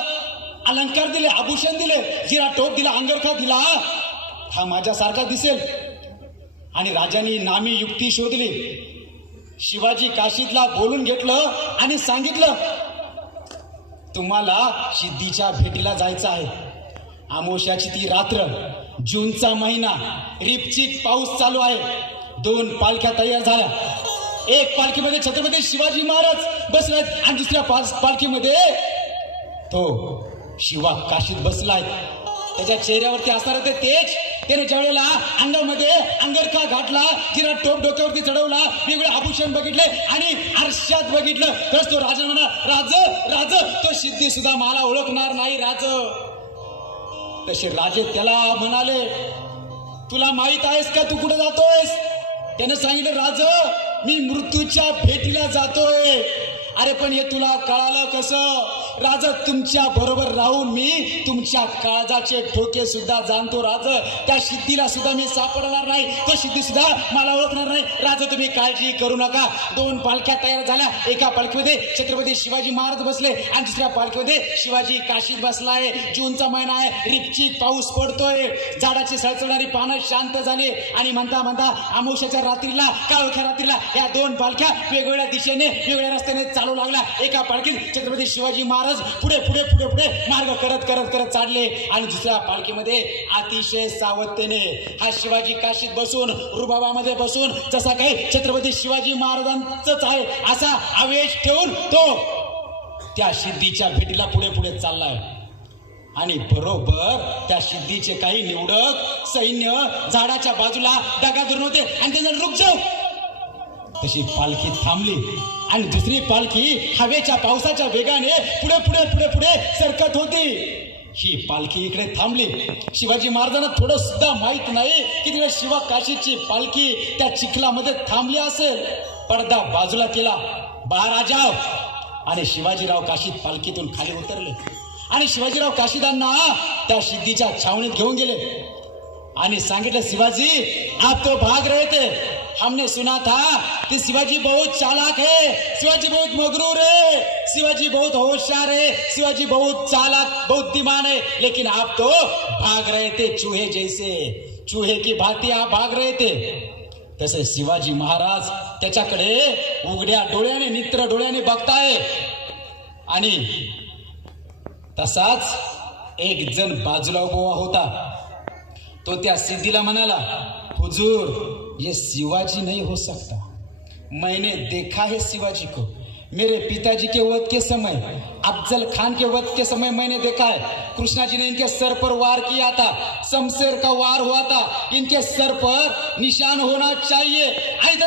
अलंकार दिले, आभूषण दिले, जिरा टोप दिला, अंगरखा दिला, हा माझ्यासारखा दिसेल. आणि राजांनी नामी युक्ती शोधली. शिवाजी काशीदला बोलून घेतलं आणि सांगितलं, तुम्हाला सिद्धीच्या भेटीला जायचं आहे. अमावस्याची ती रात्र, जूनचा महिना, रिपचिक पाऊस चालू आहे. 2 पालख्या तयार झाल्या. एक पालखीमध्ये छत्रपती शिवाजी महाराज बसलेत आणि दुसऱ्या पालखीमध्ये तो शिवा काशीद बसलाय. त्याच्या चेहऱ्यावरती असणार होते तेज. त्याने ज्यावेळेला अंगामध्ये अंगरखा घातला, जिरा टोप डोक्यावरती चढवला, वेगवेगळे आभूषण बघितले आणि आरशात बघितलं, तर तो राजा म्हणा, राज तो सिद्धी सुद्धा मला ओळखणार नाही राज. तसे राजे त्याला म्हणाले, तुला माहित आहेस का तू कुठे जातोयस? त्याने सांगितलं, राज मी मृत्यूच्या भेटीला जातोय. अरे पण हे तुला कळालं कसं? राजा तुमच्या बरोबर राहून मी तुमच्या काळजाचे ठोके सुद्धा जाणतो राज. त्या सिद्धीला सुद्धा मी सापडणार नाही, तो सिद्धी सुद्धा मला ओळखणार नाही. राजा तुम्ही काळजी करू नका. 2 पालख्या तयार झाल्या. एका पालखीमध्ये छत्रपती शिवाजी महाराज बसले आणि दुसऱ्या पालखीमध्ये शिवाजी काशीद बसलाय. जूनचा महिना आहे, रिपचिक पाऊस पडतोय, झाडाची सळसळणारी पानं शांत झाली आणि म्हणता म्हणता अमावस्याच्या रात्रीला, काळोख्या रात्रीला या 2 पालख्या वेगवेगळ्या दिशेने वेगवेगळ्या रस्त्याने चालू लागला. एका पालखीत छत्रपती शिवाजी महाराज पुढे पुढे पुढे पुढे मार्ग करत करत करत चालले आणि दुसऱ्या पालखीमध्ये अतिशय सावधतेने हा शिवाजी काशीत बसून, रुबाबामध्ये बसून, जसा काही छत्रपती शिवाजी महाराजांचंच आहे असा आवेश ठेवून तो त्या सिद्धीच्या भेटीला पुढे पुढे चाललाय. आणि बरोबर त्या सिद्धीचे काही निवडक सैन्य झाडाच्या बाजूला दगा धरून होते आणि ते रुक जाऊ. तशी पालखी थांबली आणि दुसरी पालखी हवेच्या पावसाच्या वेगाने पुढे पुढे पुढे पुढे सरकत होती. ही पालखी इकडे थांबली. शिवाजी महाराजांना थोडं सुद्धा माहित नाही की तिकडे शिवा काशीची पालखी त्या चिखलामध्ये थांबली असेल. पडदा बाजूला केला, बाहेर जाव. आणि शिवाजीराव काशीद पालखीतून खाली उतरले आणि शिवाजीराव काशीदांना त्या सिद्धीच्या छावणीत घेऊन गेले आणि सांगितलं, शिवाजी आप तो भाग रहे थे, हमने सुना था कि शिवाजी बहुत चालाक है, शिवाजी बहुत मगरूर है, शिवाजी बहुत होशियार है, शिवाजी बहुत चालाक, बहुत बुद्धिमान है, लेकिन आप तो भाग रहे थे चूहे जैसे, चूहे की भांति आप भाग रहे थे. तसे शिवाजी महाराज त्याच्याकडे उघड्या डोळ्याने, नित्र डोळ्याने बघताय. आणि तसाच एक जण बाजूला उभा होता. तो त्या सिद्धीला म्हणाला, हुजूर ये शिवाजी नहीं हो सकता, मैंने देखा है शिवाजी को. मेरे पिताजी के वध के समय, अफजल खान के वध के समय मैंने देखा है, कृष्णा जी ने इनके सर पर वार किया था, शमशेर का वार हुआ था, इनके सर पर निशान होना चाहिए. आणि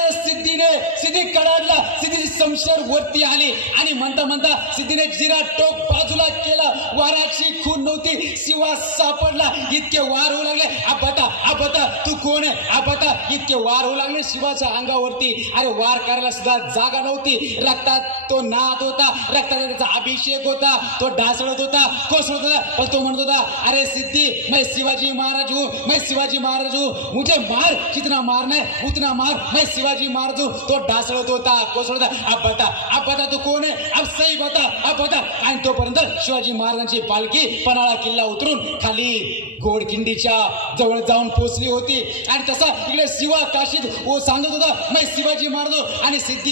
सिद्धी कडाडला, सिद्धी शमशेर वरती आली आणि म्हणता म्हणता सिद्धीने जिरा टोक बाजूला केलं. वाराची खून नव्हती, शिवा सापडला. इतके वार होऊ लागले. आबता तू कोण आहे? आबता इतके वार होऊ लागले शिवाच्या अंगावरती. अरे वार करायला सुद्धा जागा नव्हती. रक्तात तो नात होता, रक्ताचा त्याचा अभिषेक होता, तो ढासळत होता, कोसळत होता. पण तो म्हणत होता, अरे सिद्धी मैं शिवाजी महाराज हूँ, मैं शिवाजी महाराज हूँ, मुझे मार, जितना मारना है उतना मार, मैं शिवाजी महाराज हूँ. तो ढासळत होता, कोसळत होता. अब बता तू कोण आहे? अब सही बता, अब बता. आणि तोपर्यंत शिवाजी महाराजांची पालखी पन्हाळा किल्ला उतरून खाली घोडखिंडीच्या जवळ जाऊन पोहोचली होती. आणि तसा इकडे शिवा काशीद सांगत होता, मैं शिवाजी महाराज हूँ. आणि सिद्धी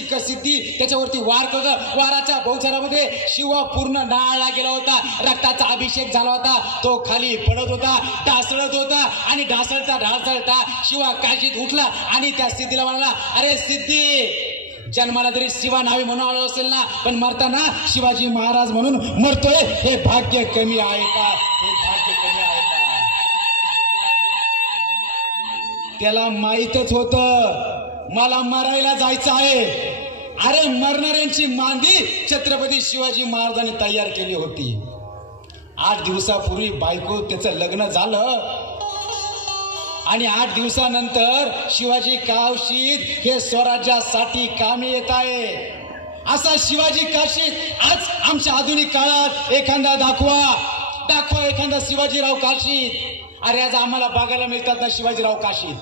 त्याच्यावरती वार करत. वाराच्या बहुचारामध्ये शिवा पूर्ण नाळला गेला होता, रक्ताचा अभिषेक झाला होता. तो खाली पडत होता, ढासळत होता. आणि ढासळता शिवा काशीद उठला आणि त्या सिद्धीला म्हणाला, अरे सिद्धी, जन्माला तरी शिवा नावे म्हणून आलो असेल ना, पण मरताना शिवाजी महाराज म्हणून मरतोय, हे भाग्य कमी आहे का? हे भाग्य कमी आहे का? त्याला माहीतच होतं मला मरायला जायचं आहे. अरे मरणाऱ्यांची मांदी छत्रपती शिवाजी महाराजांनी तयार केली होती. 8 दिवसापूर्वी बायको त्याचं लग्न झालं आणि 8 दिवसानंतर शिवाजी काशीद हे स्वराज्यासाठी कामी येत आहे. असा शिवाजी काशीद आज आमच्या आधुनिक काळात एखादा दाखवा एखादा शिवाजीराव काशीद. अरे आज आम्हाला बघायला मिळतात ना शिवाजीराव काशीद,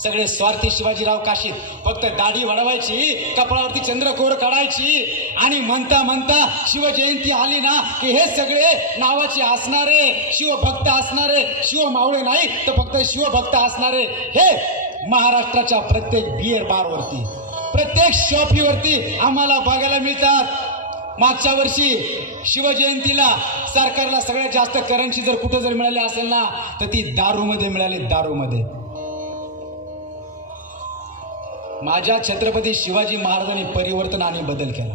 सगळे स्वार्थी शिवाजीराव काशीद. फक्त दाढी वाढवायची, कपाळावरती चंद्रकोर काढायची आणि म्हणता शिवजयंती आली ना की हे सगळे नावाचे असणारे शिवभक्त असणारे, शिव मावळे नाही तर फक्त शिवभक्त असणारे हे महाराष्ट्राच्या प्रत्येक बिअर बारवरती, प्रत्येक शॉपीवरती आम्हाला बघायला मिळतात. मागच्या वर्षी शिवजयंतीला सरकारला सगळ्यात जास्त करन्सी जर कुठं जर मिळाली असेल ना तर ती दारूमध्ये मिळाली, दारूमध्ये. माझ्या छत्रपती शिवाजी महाराजांनी परिवर्तन आणि बदल केला,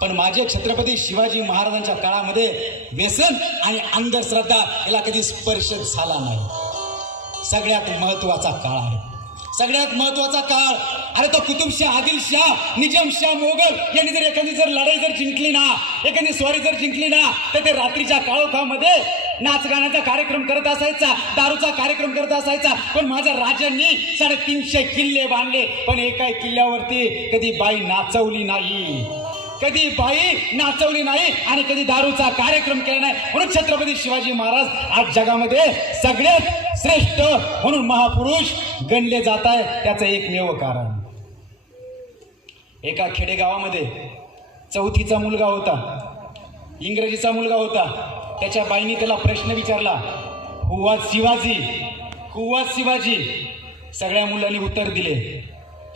पण माझे छत्रपती शिवाजी महाराजांच्या काळामध्ये व्यसन आणि अंधश्रद्धा याला कधी स्पर्श झाला नाही. सगळ्यात महत्वाचा काळ आहे, सगळ्यात महत्वाचा काळ. अरे तो कुतुबशाह, आदिलशाह, निजामशाह, मोगल यांनी जर एखादी जर लढाई जर जिंकली ना, एखादी स्वारी जर जिंकली ना तर ते रात्रीच्या काळोखामध्ये नाच गाण्याचा कार्यक्रम करत असायचा, दारूचा कार्यक्रम करत असायचा. पण माझ्या राजांनी 350 किल्ले बांधले, पण एकाही किल्ल्यावरती कधी बाई नाचवली नाही, कधी बाई नाचवली नाही आणि कधी दारूचा कार्यक्रम केला नाही. म्हणून छत्रपती शिवाजी महाराज आज जगामध्ये सगळ्यात श्रेष्ठ म्हणून महापुरुष गणले जात आहे. त्याचं एकमेव कारण, एका खेडेगावामध्ये 4थीचा मुलगा होता, इंग्रजीचा मुलगा होता. त्याच्या बाईने त्याला प्रश्न विचारला, who was Shivaji, who was Shivaji. सगळ्या मुलांनी उत्तर दिले,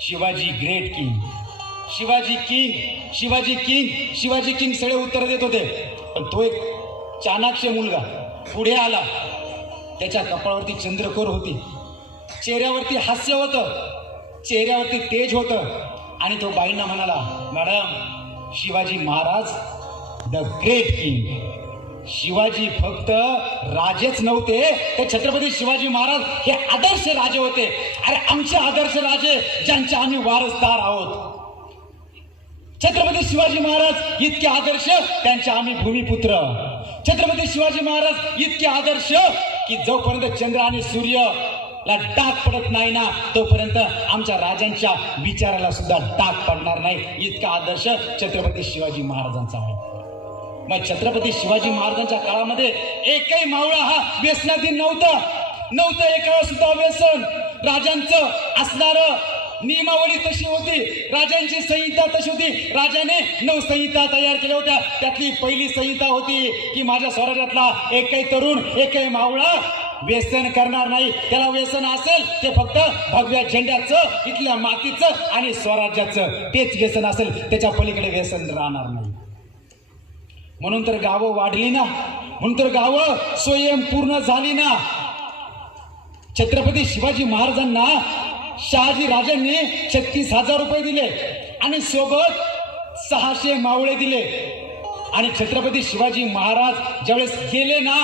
Shivaji great king, Shivaji king, Shivaji king, Shivaji king सगळे उत्तर देत होते. पण तो एक चाणाक्ष मुलगा पुढे आला, त्याच्या कपाळावरती चंद्रकोर होती, चेहऱ्यावरती हास्य होतं, चेहऱ्यावरती तेज होतं. आणि तो बाईंना म्हणाला, madam Shivaji Maharaj the great king. Shivaji फक्त राजेच नव्हते, तर छत्रपती शिवाजी महाराज हे आदर्श राजे होते. अरे आमचे आदर्श राजे ज्यांचे आम्ही वारसदार आहोत. छत्रपती शिवाजी महाराज इतके आदर्श, त्यांचे आम्ही भूमिपुत्र. छत्रपती शिवाजी महाराज इतके आदर्श की जोपर्यंत चंद्र आणि सूर्यला डाग पडत नाही ना तोपर्यंत आमच्या राजांच्या विचाराला सुद्धा डाग पडणार नाही. इतका आदर्श छत्रपती शिवाजी महाराजांचा आहे. मग छत्रपती शिवाजी महाराजांच्या काळामध्ये एकही मावळा हा व्यसनाधीन नव्हतं एका सुद्धा व्यसन. राजांचं असणारं नियमावली तशी होती, राजांची संहिता तशी होती. राजाने 9 संहिता तयार केल्या होत्या. त्यातली पहिली संहिता होती की माझ्या स्वराज्यातला एकही तरुण, एकही मावळा व्यसन करणार नाही. त्याला व्यसन असेल ते फक्त भगव्या झेंड्याचं, इथल्या मातीचं आणि स्वराज्याचं, तेच व्यसन असेल, त्याच्या पलीकडे व्यसन राहणार नाही. म्हणून तर गावं वाढली ना, म्हणून तर गावं स्वयंपूर्ण झाली ना. छत्रपती शिवाजी महाराजांना शहाजी राजांनी 36,000 रुपये दिले आणि सोबत 600 मावळे दिले. आणि छत्रपती शिवाजी महाराज ज्यावेळेस गेले ना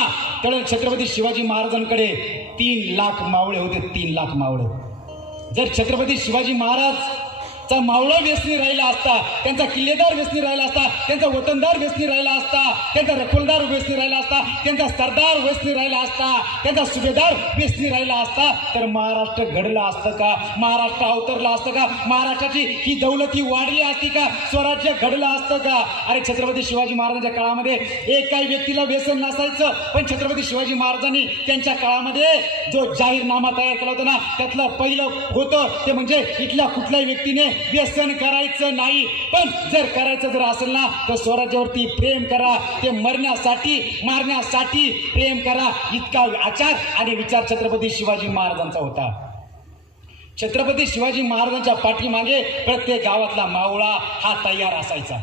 त्यावेळेस छत्रपती शिवाजी महाराजांकडे 3 लाख मावळे होते, 3 लाख मावळे. जर छत्रपती शिवाजी महाराज चा मावळा व्यसनी राहिला असता, त्यांचा किल्लेदार व्यसनी राहिला असता, त्यांचा वतनदार व्यसनी राहिला असता, त्यांचा रखोलदार व्यसनी राहिला असता, त्यांचा सरदार व्यसनी राहिला असता, त्यांचा सुभेदार व्यसनी राहिला असता तर महाराष्ट्र घडला असतं का? महाराष्ट्र अवतरला असतं का? महाराष्ट्राची ही दौलत ही वाढली असती का? स्वराज्य घडलं असतं का? अरे छत्रपती शिवाजी महाराजांच्या काळामध्ये एक काही व्यक्तीला व्यसन नसायचं, पण छत्रपती शिवाजी महाराजांनी त्यांच्या काळामध्ये जो जाहीरनामा तयार केला होता ना त्यातलं पहिलं होतं ते म्हणजे इथल्या कुठल्याही व्यक्तीने व्यसन करायचं नाही. पण जर करायचं जर असेल ना तर स्वराज्यावरती प्रेम करा, ते मरण्यासाठी मारण्यासाठी प्रेम करा. इतका आचार आणि विचार छत्रपती शिवाजी महाराजांचा होता. छत्रपती शिवाजी महाराजांच्या पाठीमागे प्रत्येक गावातला मावळा हा तयार असायचा.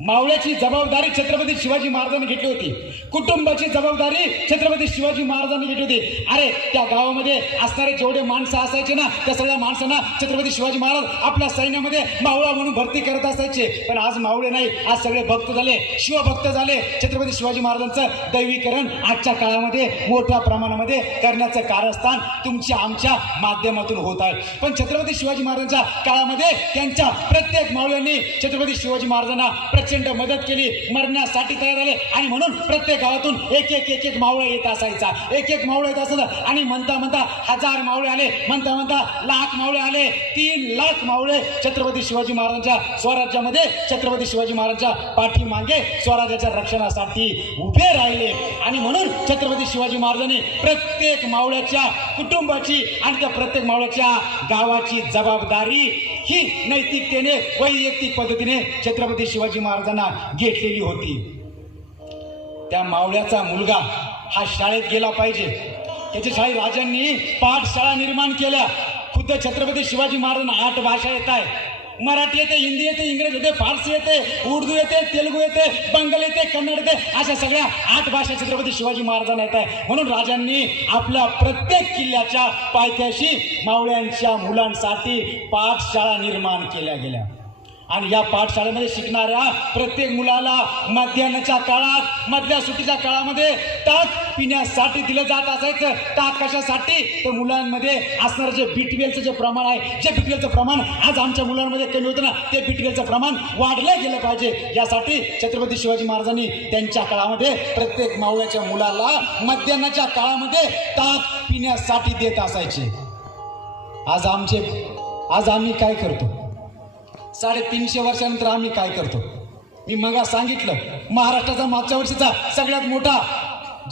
मावळ्याची जबाबदारी छत्रपती शिवाजी महाराजांनी घेतली होती, कुटुंबाची जबाबदारी छत्रपती शिवाजी महाराजांनी घेतली होती. अरे त्या गावामध्ये असणारे जेवढे माणसं असायचे ना त्या सगळ्या माणसांना छत्रपती शिवाजी महाराज आपल्या सैन्यामध्ये मावळा म्हणून भरती करत असायचे. पण आज मावळे नाही, आज सगळे भक्त झाले, शिवभक्त झाले. छत्रपती शिवाजी महाराजांचं दैवीकरण आजच्या काळामध्ये मोठ्या प्रमाणामध्ये करण्याचं कारस्थान तुमच्या आमच्या माध्यमातून होत आहे. पण छत्रपती शिवाजी महाराजांच्या काळामध्ये त्यांच्या प्रत्येक मावळ्यांनी छत्रपती शिवाजी महाराजांना प्रचंड मदत केली, मरण्यासाठी तयार झाले. आणि म्हणून प्रत्येक गावातून एक मावळा येत असायचा, एक मावळा येत असायचा. आणि म्हणता म्हणता 1000 मावळे आले, म्हणता म्हणता लाख मावळे आले. 3 लाख मावळे छत्रपती शिवाजी महाराजांच्या स्वराज्यामध्ये, छत्रपती शिवाजी महाराजांच्या पाठीमागे स्वराज्याच्या रक्षणासाठी उभे राहिले. आणि म्हणून छत्रपती शिवाजी महाराजांनी प्रत्येक मावळ्याच्या कुटुंबाची आणि त्या प्रत्येक मावळ्याच्या गावाची जबाबदारी ही नैतिकतेने, वैयक्तिक पद्धतीने छत्रपती शिवाजी महाराजांना घेतलेली होती. त्या मावळ्याचा मुलगा हा शाळेत गेला पाहिजे, त्याच्यासाठी राजांनी पाठशाळा निर्माण केल्या. खुद्द छत्रपती शिवाजी महाराजांना 8 भाषा येत आहे. मराठी येते, हिंदी येते, इंग्रजी येते, फारसी येते, उर्दू येते, तेलुगू येते, बंगाली येते, कन्नड येते, अशा सगळ्या 8 भाषा छत्रपती शिवाजी महाराजांना येत आहे. म्हणून राजांनी आपल्या प्रत्येक किल्ल्याच्या पायथ्याशी मावळ्यांच्या मुलांसाठी पाठशाळा निर्माण केल्या गेल्या. आणि या पाठशाळेमध्ये शिकणाऱ्या प्रत्येक मुलाला मध्यान्हच्या काळात, मधल्या सुट्टीच्या काळामध्ये ताक पिण्यासाठी दिलं जात असायचं. ताक कशासाठी? तर मुलांमध्ये असणारं जे B12चं जे प्रमाण आहे, जे B12चं प्रमाण आज आमच्या मुलांमध्ये कमी होतं ना, ते B12चं प्रमाण वाढलं गेलं पाहिजे. यासाठी छत्रपती शिवाजी महाराजांनी त्यांच्या काळामध्ये प्रत्येक मावळ्याच्या मुलाला मध्यान्हच्या काळामध्ये ताक पिण्यासाठी देत असायचे. आज आम्ही काय करतो? 350 वर्षानंतर आम्ही काय करतो? मी मग सांगितलं, महाराष्ट्राचा मागच्या वर्षीचा सगळ्यात मोठा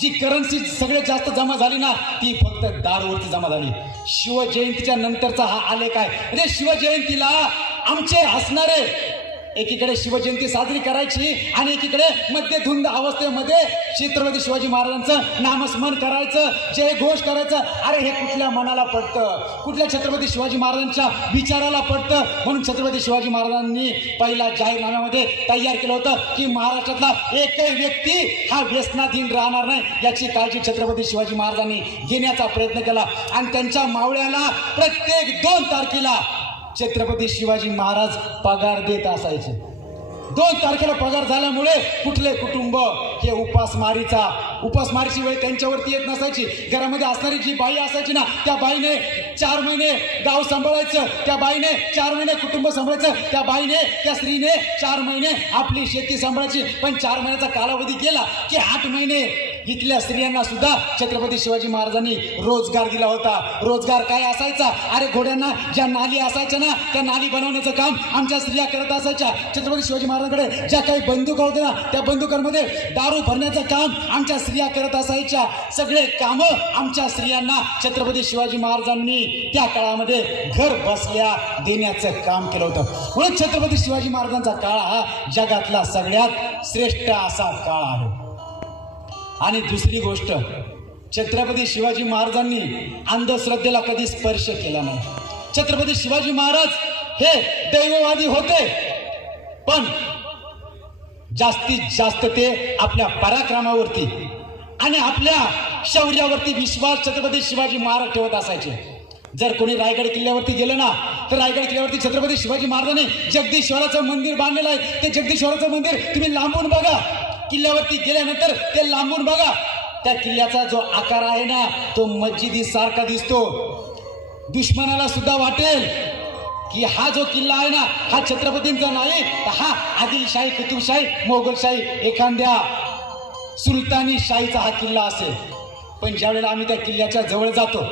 जी करन्सी सगळ्यात जास्त जमा झाली ना, ती फक्त दारूवरती जमा झाली. शिवजयंतीच्या नंतरचा हा आलेख आहे. म्हणजे शिवजयंतीला आमचे हसणारे एकीकडे शिवजयंती साजरी करायची आणि एकीकडे मध्यधुंद अवस्थेमध्ये छत्रपती शिवाजी महाराजांचं नामस्मरण करायचं, जय घोष करायचं. अरे हे कुठल्या मनाला पडतं? कुठल्या छत्रपती शिवाजी महाराजांच्या विचाराला पडतं? म्हणून छत्रपती शिवाजी महाराजांनी पहिला जाहीरनाम्यामध्ये तयार केलं होतं की महाराष्ट्रातला एकही व्यक्ती हा व्यसनाधीन राहणार नाही, याची काळजी छत्रपती शिवाजी महाराजांनी घेण्याचा प्रयत्न केला. आणि त्यांच्या मावळ्याला प्रत्येक 2 तारखेला छत्रपती शिवाजी महाराज पगार देत असायचे. 2 तारखेला पगार झाल्यामुळे कुठले कुटुंब हे उपासमारीची वेळ त्यांच्यावरती येत नसायची. घरामध्ये असणारी जी बाई असायची ना, त्या बाईने 4 महिने गाव सांभाळायचं, त्या बाईने 4 महिने कुटुंब सांभाळायचं, त्या बाईने, त्या स्त्रीने 4 महिने आपली शेती सांभाळायची. पण 4 महिन्याचा कालावधी गेला की 8 महिने इथल्या स्त्रियांना सुद्धा छत्रपती शिवाजी महाराजांनी रोजगार दिला होता. रोजगार काय असायचा? अरे घोड्यांना ज्या नाली असायच्या ना, त्या नाली बनवण्याचं काम आमच्या स्त्रिया करत असायच्या. छत्रपती शिवाजी महाराजांकडे ज्या काही बंदुका होत्या ना, त्या बंदुकांमध्ये दारू भरण्याचं काम आमच्या स्त्रिया करत असायच्या. सगळे कामं आमच्या स्त्रियांना छत्रपती शिवाजी महाराजांनी त्या काळामध्ये घर बसल्या देण्याचं काम केलं होतं. म्हणून छत्रपती शिवाजी महाराजांचा काळ हा जगातला सगळ्यात श्रेष्ठ असा काळ आहे. आणि दुसरी गोष्ट, छत्रपती शिवाजी महाराजांनी अंधश्रद्धेला कधी स्पर्श केला नाही. छत्रपती शिवाजी महाराज हे दैववादी होते, पण जास्तीत जास्त ते आपल्या पराक्रमावरती आणि आपल्या शौर्यावरती विश्वास छत्रपती शिवाजी महाराज ठेवत असायचे. जर कोणी रायगड किल्ल्यावरती गेलं ना, तर रायगड किल्ल्यावरती छत्रपती शिवाजी महाराजांनी जगदीश्वराचं मंदिर बांधलेलं आहे. ते जगदीश्वराचं मंदिर तुम्ही लांबून बघा, किल्ल्यावरती गेल्यानंतर ते लांबून बघा. त्या किल्ल्याचा जो आकार आहे ना, तो मस्जिदी सारखा दिसतो. दुश्मनाला सुद्धा वाटेल की हा जो किल्ला आहे ना, हा छत्रपतींचा नाही, तर हा आदिलशाही, कुतुबशाही, मोगलशाही, एखाद्या सुलतानी शाहीचा हा किल्ला असेल. पण ज्यावेळेला आम्ही त्या किल्ल्याच्या जवळ जातो,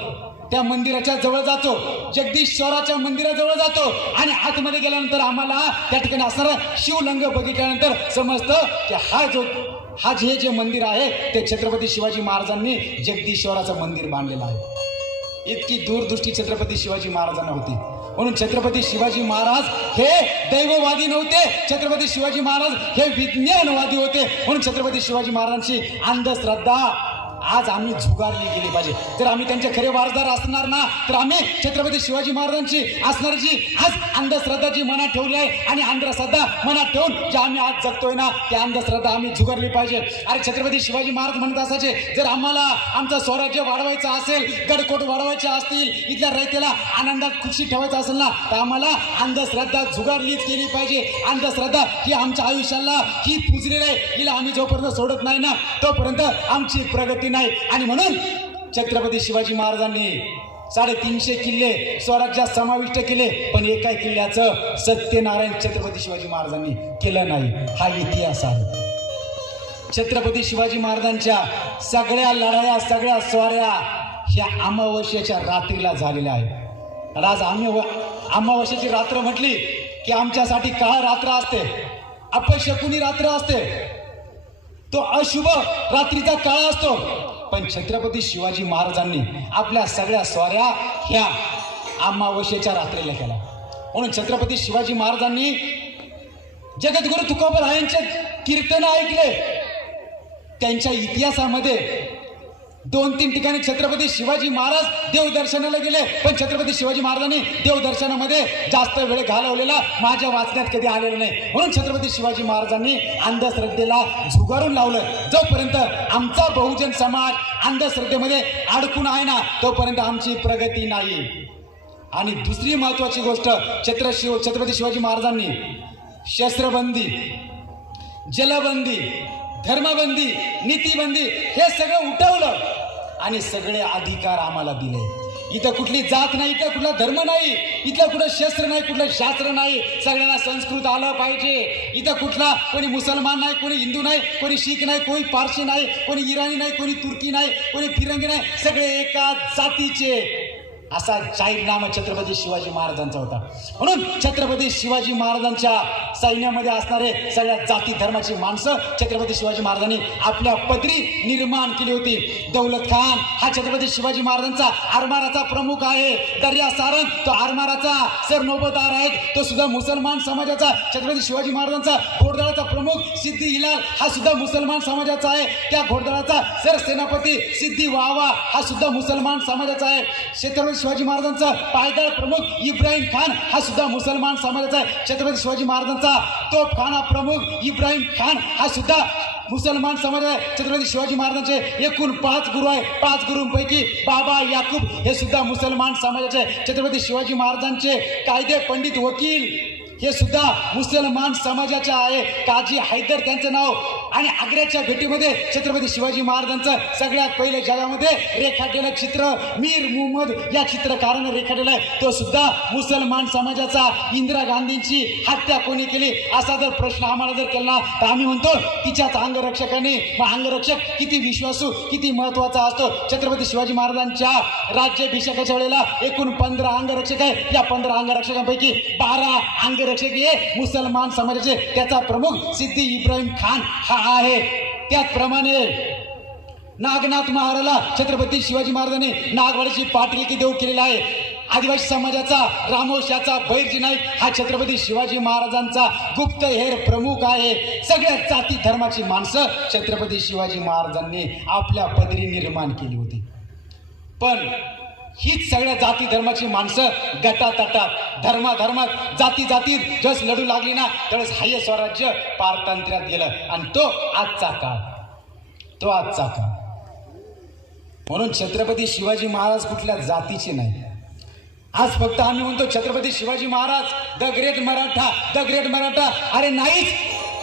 त्या मंदिराच्या जवळ जातो, जगदीश्वराच्या मंदिराजवळ जातो आणि आतमध्ये गेल्यानंतर आम्हाला त्या ठिकाणी असणारा शिवलिंग बघितल्यानंतर समजतं की हे जे मंदिर आहे ते छत्रपती शिवाजी महाराजांनी जगदीश्वराचं मंदिर बांधलेलं आहे. इतकी दूरदृष्टी छत्रपती शिवाजी महाराजांना होती. म्हणून छत्रपती शिवाजी महाराज हे दैववादी नव्हते, छत्रपती शिवाजी महाराज हे विज्ञानवादी होते. म्हणून छत्रपती शिवाजी महाराजांची अंधश्रद्धा आज आम्ही झुगारली गेली पाहिजे. जर आम्ही त्यांचे खरे वारसदार असणार ना, तर आम्ही छत्रपती शिवाजी महाराजांची असणारी जी आज अंधश्रद्धा जी मनात ठेवली आहे आणि अंधश्रद्धा मनात ठेवून जे आम्ही आज जगतोय ना, त्या अंधश्रद्धा आम्ही झुगारली पाहिजे. अरे छत्रपती शिवाजी महाराज म्हणत असायचे, जर आम्हाला आमचं स्वराज्य वाढवायचं असेल, गडकोट वाढवायचे असतील, इथल्या रयतेला आनंदात खुशी ठेवायचं असेल ना, तर आम्हाला अंधश्रद्धा झुगारलीच केली पाहिजे. अंधश्रद्धा ही आमच्या आयुष्याला ही पुजलेली आहे, हिला आम्ही जोपर्यंत सोडत नाही ना, तोपर्यंत आमची प्रगती नाही. आणि म्हणून छत्रपती शिवाजी महाराजांनी 350 किल्ले स्वराज्यात समाविष्ट केले, पण एका किल्ल्याचं सत्यनारायण छत्रपती शिवाजी महाराजांनी केलं नाही. हा इतिहास आहे. छत्रपती शिवाजी महाराजांच्या सगळ्या लढाया, सगळ्या स्वाऱ्या ह्या अमावस्येच्या रात्रीला झालेल्या आहेत. आणि आज अमावस्येची रात्र म्हटली की आमच्यासाठी काळ रात्र असते, अपशकुनी रात्र असते, तो अशुभ रात्रीचा काळ असतो. पण छत्रपती शिवाजी महाराजांनी आपल्या सगळ्या स्वाऱ्या ह्या अमावस्येच्या रात्रीला केल्या. म्हणून छत्रपती शिवाजी महाराजांनी जगद्गुरु तुकोबरायांचे कीर्तन ऐकले. त्यांच्या इतिहासामध्ये 2-3 ठिकाणी छत्रपती शिवाजी महाराज देवदर्शनाला गेले, पण छत्रपती शिवाजी महाराजांनी देवदर्शनामध्ये जास्त वेळ घालवलेला माझ्या वाचण्यात कधी आलेला नाही. म्हणून छत्रपती शिवाजी महाराजांनी अंधश्रद्धेला झुगारून लावलं. जोपर्यंत आमचा बहुजन समाज अंधश्रद्धेमध्ये अडकून आहे ना, तोपर्यंत आमची प्रगती नाही. आणि दुसरी महत्वाची गोष्ट, छत्रपती शिवाजी महाराजांनी शस्त्रबंदी, जलबंदी, धर्मबंदी, नीतीबंदी हे सगळं उठवलं आणि सगळे अधिकार आम्हाला दिले. इथं कुठली जात नाही, इथं कुठला धर्म नाही, इथलं कुठं शस्त्र नाही, कुठलं शास्त्र नाही. सगळ्यांना संस्कृत आलं पाहिजे. इथं कुठला कोणी मुसलमान नाही, कोणी हिंदू नाही, कोणी शीख नाही, कोणी पारशी नाही, कोणी इराणी नाही, कोणी तुर्की नाही, कोणी फिरंगी नाही, सगळे एका जातीचे. असा जाहीरनामा छत्रपती शिवाजी महाराजांचा होता. म्हणून छत्रपती शिवाजी महाराजांच्या सैन्यामध्ये असणारे सगळ्या जाती धर्माची माणसं छत्रपती शिवाजी महाराजांनी आपल्या पदरी निर्माण केली होती. दौलत खान हा छत्रपती शिवाजी महाराजांचा आरमाराचा प्रमुख आहे. दर्या सारंग तो आरमाराचा सरनौबतदार आहे, तो सुद्धा मुसलमान समाजाचा. छत्रपती शिवाजी महाराजांचा घोडदळाचा प्रमुख सिद्धी हिलाल हा सुद्धा मुसलमान समाजाचा आहे. त्या घोडदळाचा सरसेनापती सिद्धी वावा हा सुद्धा मुसलमान समाजाचा आहे. छत्रपती शिवाजी महाराजांचा पायदळ प्रमुख इब्राहिम खान हा सुद्धा मुसलमान समाजाचा आहे. छत्रपती शिवाजी महाराजांचा तोफखाना प्रमुख इब्राहिम खान हा सुद्धा मुसलमान समाज आहे. छत्रपती शिवाजी महाराजांचे एकूण 5 गुरु आहे. 5 गुरूंपैकी बाबा याकूब हे सुद्धा मुसलमान समाजाचे आहे. छत्रपती शिवाजी महाराजांचे कायदे पंडित वकील हे सुद्धा मुसलमान समाजाचे आहे. काजी हैदर त्यांचं नाव. आणि आग्र्याच्या भेटीमध्ये छत्रपती शिवाजी महाराजांचं सगळ्यात पहिले जगामध्ये रेखाटलेलं चित्र मीर मुहम्मद या चित्रकाराने रेखाटलेलं आहे, तो सुद्धा मुसलमान समाजाचा. इंदिरा गांधींची हत्या कोणी केली असा जर प्रश्न आम्हाला जर केला तर आम्ही म्हणतो तिच्याच अंगरक्षकांनी. मग अंगरक्षक किती विश्वासू, किती महत्वाचा असतो. छत्रपती शिवाजी महाराजांच्या राज्याभिषेकाच्या वेळेला एकूण 15 अंगरक्षक आहे. या 15 अंगरक्षकांपैकी 12 अंगरक्षक हे मुसलमान समाजाचे. त्याचा प्रमुख सिद्धी इब्राहिम खान हा आहे. त्याचप्रमाणे नागनाथ महाराला छत्रपती शिवाजी महाराजांनी नागवाडीची पाटलिकी देऊ केलेला आहे. आदिवासी समाजाचा रामोशाचा बैरजी नाईक हा छत्रपती शिवाजी महाराजांचा गुप्तहेर प्रमुख आहे. सगळ्या जाती धर्माची माणसं छत्रपती शिवाजी महाराजांनी आपल्या पदरी निर्माण केली होती. पण हीच सगळ्या जाती धर्माची माणसं गटातटात धर्मात जाती जस लढू लागली ना, त्यावेळेस हाय स्वराज्य पारतंत्र्यात गेलं. आणि तो आजचा काळ. म्हणून छत्रपती शिवाजी महाराज कुठल्या जातीचे नाही. आज फक्त आम्ही म्हणतो छत्रपती शिवाजी महाराज द ग्रेट मराठा. अरे नाहीच.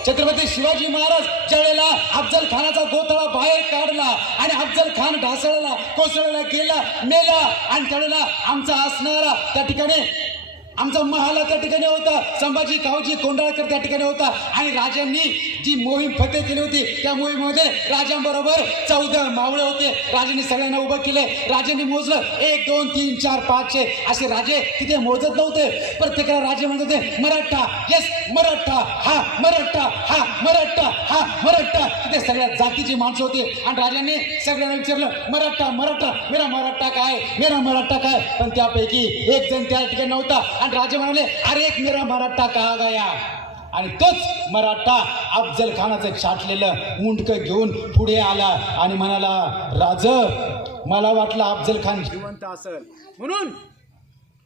छत्रपती शिवाजी महाराज ज्यावेळेला अफजल खानाचा गोथळा बाहेर काढला आणि अफजल खान ढासळला, कोसळला, गेला, मेला, आणि त्यावेळेला आमचा असणारा त्या ठिकाणी आमचा महाला त्या ठिकाणी होता, संभाजी कावजी कोंडाळकर त्या ठिकाणी होता. आणि राजांनी जी मोहीम फतेह केली होती त्या मोहिमेमध्ये राजांबरोबर 14 मावळे होते. राजांनी सगळ्यांना उभं केले. राजांनी मोजलं 1 2 3 4 5 असे राजे तिथे मोजत नव्हते. प्रत्येकाला राजे म्हणत होते मराठा, येस मराठा, हा मराठा, हा मराठा, हा मराठा. तिथे सगळ्या जातीची माणसं होते. आणि राजांनी सगळ्यांना विचारलं मराठा, मेरा मराठा काय. पण त्यापैकी एक जण त्या ठिकाणी नव्हता. राजे म्हणाले अरे एक मेरा मराठा कहा गया. आणि तोच मराठा अफजल खानाचं छाटलेलं मुंडकं घेऊन पुढे आला आणि म्हणाला राज मला वाटलं अफजल खान जिवंत असेल म्हणून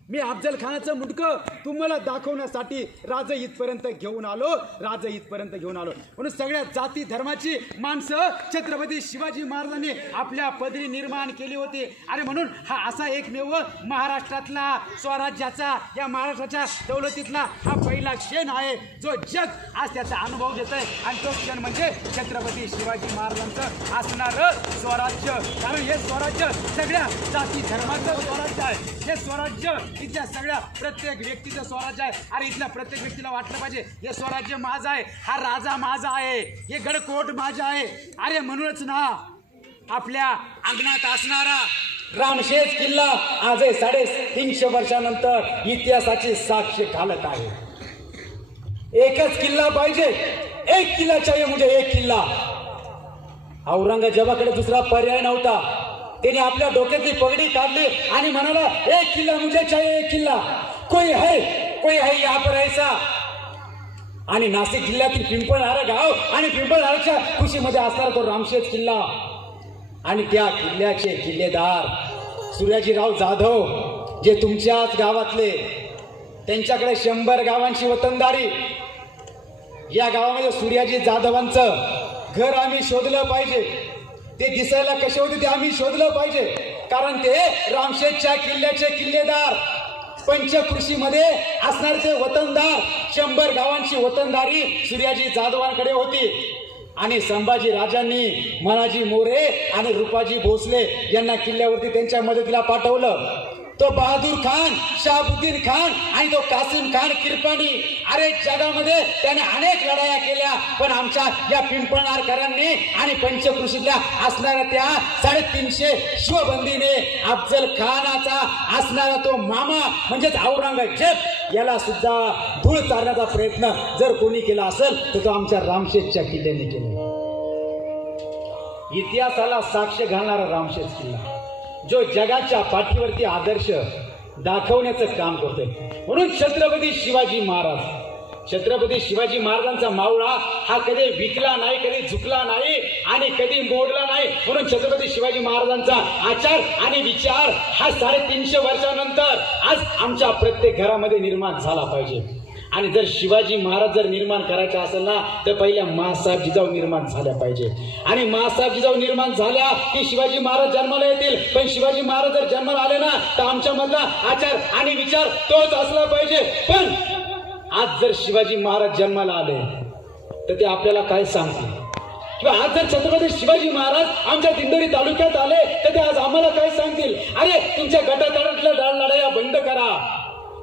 मी अफजल खानाचं मुंडकं तुम्हाला दाखवण्यासाठी राजा इथपर्यंत घेऊन आलो, राजा इथपर्यंत घेऊन आलो. म्हणून सगळ्या जाती धर्माची माणसं छत्रपती शिवाजी महाराजांनी आपल्या पदरी निर्माण केली होती. आणि म्हणून हा असा एकमेव महाराष्ट्रातला स्वराज्याचा, या महाराष्ट्राच्या दौलतीतला हा पहिला क्षण आहे जो जग आज त्याचा अनुभव घेत आहे. आणि तो क्षण म्हणजे छत्रपती शिवाजी महाराजांचं असणारं स्वराज्य. कारण हे स्वराज्य सगळ्या जाती धर्माचं स्वराज्य आहे. हे स्वराज्य इथल्या सगळ्या प्रत्येक व्यक्तीचं स्वराज्य आहे. अरे इथल्या प्रत्येक व्यक्तीला वाटलं पाहिजे हे स्वराज्य माझं आहे, हा राजा माझा आहे, हे गडकोट माझा आहे. अरे म्हणूनच ना आपल्या अंगणात असणारा रामशेज किल्ला आज 350 वर्षानंतर इतिहासाची साक्ष घालत आहे. एकच किल्ला पाहिजे, एक किल्ला चाहिए मुझे, एक किल्ला. औरंगजेबाकडे दुसरा पर्याय नव्हता. त्याने आपल्या डोक्यातली पगडी काढली आणि म्हणाला एक किल्ला मुझे चाहिए, एक किल्ला. कोई है यहाँ पर ऐसा. आणि नाशिक जिल्ह्यातील पिंपळनारा गाव आणि पिंपळनाराच्या खुशीमध्ये असणारा तो रामशेज किल्ला. आणि त्या किल्ल्याचे किल्लेदार सूर्याजीराव जाधव, जे तुमच्याच गावातले, त्यांच्याकडे 100 गावांची वतनदारी. या गावामध्ये सूर्याजी जाधवांचं घर आम्ही शोधलं पाहिजे. ते दिसायला कसे होते ते आम्ही शोधलं पाहिजे. कारण ते रामशेजच्या किल्ल्याचे किल्लेदार, पंचकृषीमध्ये असणारे ते वतनदार, 100 गावांची वतनदारी सूर्याजी जाधवांकडे होती. आणि संभाजी राजांनी मनाजी मोरे आणि रूपाजी भोसले यांना किल्ल्यावरती त्यांच्या मदतीला पाठवलं. तो बहादूर खान, शहाबुद्दीन खान आणि तो कासिम खान किरपाणी, अरे जगामध्ये त्याने अनेक लढाया केल्या. पण आमच्या या पिंपळनारकरांनी आणि पंचकृषीतल्या असणाऱ्या त्या 350 शिवबंदीने अफजल खानाचा असणारा तो मामा म्हणजेच औरंगजेब याला सुद्धा धूळ चारण्याचा प्रयत्न जर कोणी केला असेल तर तो आमच्या रामशेजच्या किल्ल्याने केला. इतिहासाला साक्ष घालणारा रामशेज किल्ला जो जगाच्या पाठीवरती आदर्श दाखवण्याचं काम करतोय. म्हणून छत्रपती शिवाजी महाराजांचा मावळा हा कधी विकला नाही, कधी झुकला नाही आणि कधी मोडला नाही. म्हणून छत्रपती शिवाजी महाराजांचा आचार आणि विचार हा 350 वर्षानंतर आज आमच्या प्रत्येक घरामध्ये निर्माण झाला पाहिजे. आणि जर शिवाजी महाराज जर निर्माण करायचा असेल ना तर पहिल्या माँसाहेब जिजाऊ निर्माण झाल्या पाहिजे. आणि माँसाहेब जिजाऊ निर्माण झाल्या की शिवाजी महाराज जन्माला येतील. पण शिवाजी महाराज जर जन्माला आले ना तर आमच्या मधला आचार आणि विचार तोच असला पाहिजे. पण आज जर शिवाजी महाराज जन्माला आले तर ते आपल्याला काय सांगतील? किंवा आज जर छत्रपती शिवाजी महाराज आमच्या दिंडोरी तालुक्यात आले तर ते आज आम्हाला काय सांगतील? अरे तुमच्या गटातटातल्या लढाया बंद करा,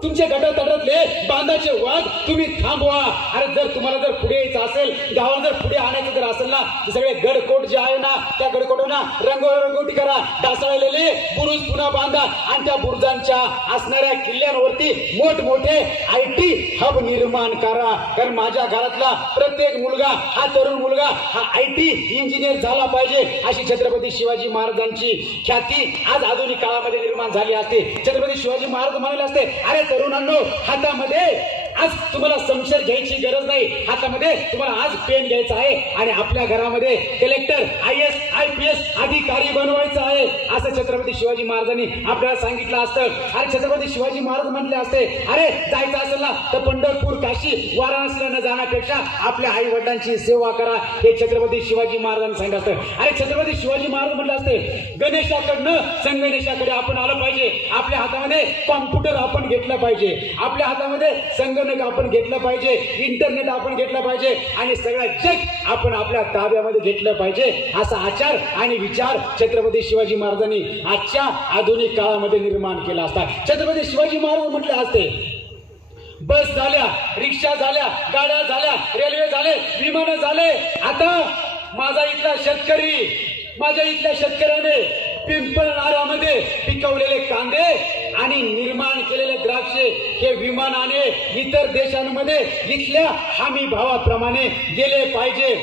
तुमच्या गटातटातले बांधाचे वाद तुम्ही थांबवा. अरे जर तुम्हाला जर पुढे यायचं असेल, गावाला जर पुढे आणायचं जर असेल ना तर सगळे गडकोट जे आहे ना त्या गडकोटांना रंगोटी करा, डासाळलेले बुरुज पुन्हा बांधा आणि त्या बुरुजांच्या असणाऱ्या किल्ल्यांवरती मोठमोठे IT हब निर्माण करा. कारण माझ्या घरातला प्रत्येक मुलगा, हा तरुण मुलगा हा IT इंजिनियर झाला पाहिजे अशी छत्रपती शिवाजी महाराजांची ख्याती आज आधुनिक काळामध्ये निर्माण झाली असते. छत्रपती शिवाजी महाराज म्हणाले असते, अरे तरुणांनो, हातामध्ये आज तुम्हाला समशेर घ्यायची गरज नाही, हातामध्ये तुम्हाला आज पेन घ्यायचा आहे आणि आपल्या घरामध्ये कलेक्टर, IAS IPS अधिकारी बनवायचं आहे असं छत्रपती शिवाजी महाराजांनी आपल्याला सांगितलं असतं. अरे छत्रपती शिवाजी महाराज म्हटले असते, अरे जायचं असेल ना तर पंढरपूर, काशी, वाराणसीला न जाण्यापेक्षा आपल्या आई वडिलांची सेवा करा हे छत्रपती शिवाजी महाराजांनी सांगितलं असतं. अरे छत्रपती शिवाजी महाराज म्हटले असते, गणेशाकडनं संगणेशाकडे आपण आलं पाहिजे, आपल्या हातामध्ये कॉम्प्युटर आपण घेतलं पाहिजे, आपल्या हातामध्ये संगणक आपण घेतलं पाहिजे, इंटरनेट आपण घेतलं पाहिजे आणि सगळं जग आपण आपल्या ताब्यामध्ये घेतलं पाहिजे असा आचार आणि विचार छत्रपती शिवाजी महाराजांनी आजच्या आधुनिक काळामध्ये निर्माण केला असता. छत्रपती शिवाजी महाराज म्हटले असते, बस झाल्या, रिक्षा झाल्या, गाड्या झाल्या, रेल्वे झाले, विमान झाले, आता माझा इथला शेतकरी, माझ्या इथल्या शेतकऱ्याने पिंपळनारामध्ये पिकवलेले कांदे आणि निर्माण केलेले द्राक्षे हे विमानाने इतर देशांमध्ये इथल्या हमी भावाप्रमाणे गेले पाहिजे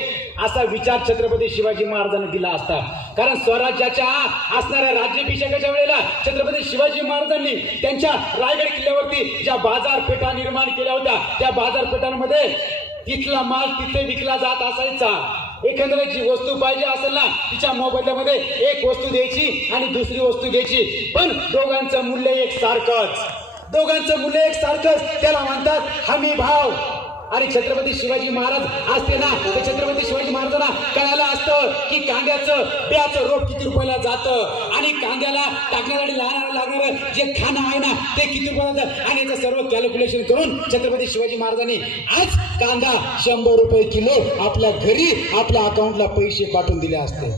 असा विचार छत्रपती शिवाजी महाराजांनी दिला असता. कारण स्वराज्याच्या असणाऱ्या राज्याभिषेकाच्या वेळेला छत्रपती शिवाजी महाराजांनी त्यांच्या रायगड किल्ल्यावरती ज्या बाजारपेठा निर्माण केल्या होत्या त्या बाजारपेठांमध्ये तिथला माल तिथे विकला जात असायचा. एखाद्याची वस्तू पाहिजे असेल ना तिच्या मोबदल्यामध्ये एक वस्तू द्यायची आणि दुसरी वस्तू घ्यायची, पण दोघांचं मूल्य एक सारखंच. दोघांचं मूल्य एक सारखंच, त्याला म्हणतात हमी भाव. आणि छत्रपती शिवाजी महाराज असते ना, ते छत्रपती शिवाजी महाराजांना कळालं असतं की कांद्याचं बियाचं रोप किती रुपयाला जातं आणि कांद्याला टाकण्यासाठी लागणार जे खाणं आहे ना ते किती रुपयाला जातं, आणि याचं सर्व कॅल्क्युलेशन करून छत्रपती शिवाजी महाराजांनी आज कांदा 100 रुपये किलो आपल्या घरी आपल्या अकाउंटला पैसे पाठवून दिले असते.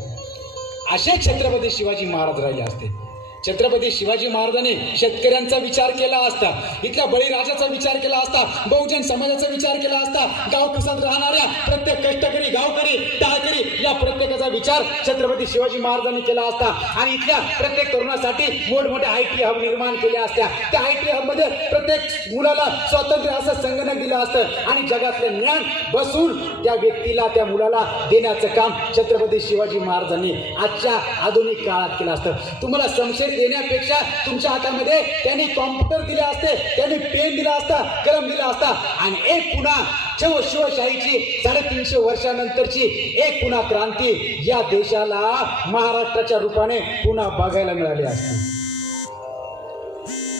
असे छत्रपती शिवाजी महाराज राहिले असते. छत्रपती शिवाजी महाराजांनी शेतकऱ्यांचा विचार केला असता, इथल्या बळीराजाचा विचार केला असता, बहुजन समाजाचा विचार केला असता, गाव कसात राहणाऱ्या प्रत्येक कष्टकरी, गावकरी, टाळकरी या प्रत्येकाचा विचार छत्रपती शिवाजी महाराजांनी केला असता. आणि इथल्या प्रत्येक तरुणासाठी मोठमोठे IT हब निर्माण केले असत्या. त्या IT हब मध्ये प्रत्येक मुलाला स्वातंत्र्य असं संगणक दिलं असतं आणि जगातले ज्ञान बसून त्या व्यक्तीला, त्या मुलाला देण्याचं काम छत्रपती शिवाजी महाराजांनी आजच्या आधुनिक काळात केलं असतं. तुम्हाला संशय देण्यापेक्षा तुमच्या हातामध्ये त्यांनी कॉम्प्युटर दिले असते, त्यांनी पेन दिला असता, कलम दिला असता, आणि एक पुन्हा शिवशाहीची 350 वर्षानंतरची एक पुन्हा क्रांती या देशाला महाराष्ट्राच्या रूपाने पुन्हा बघायला मिळाली असती.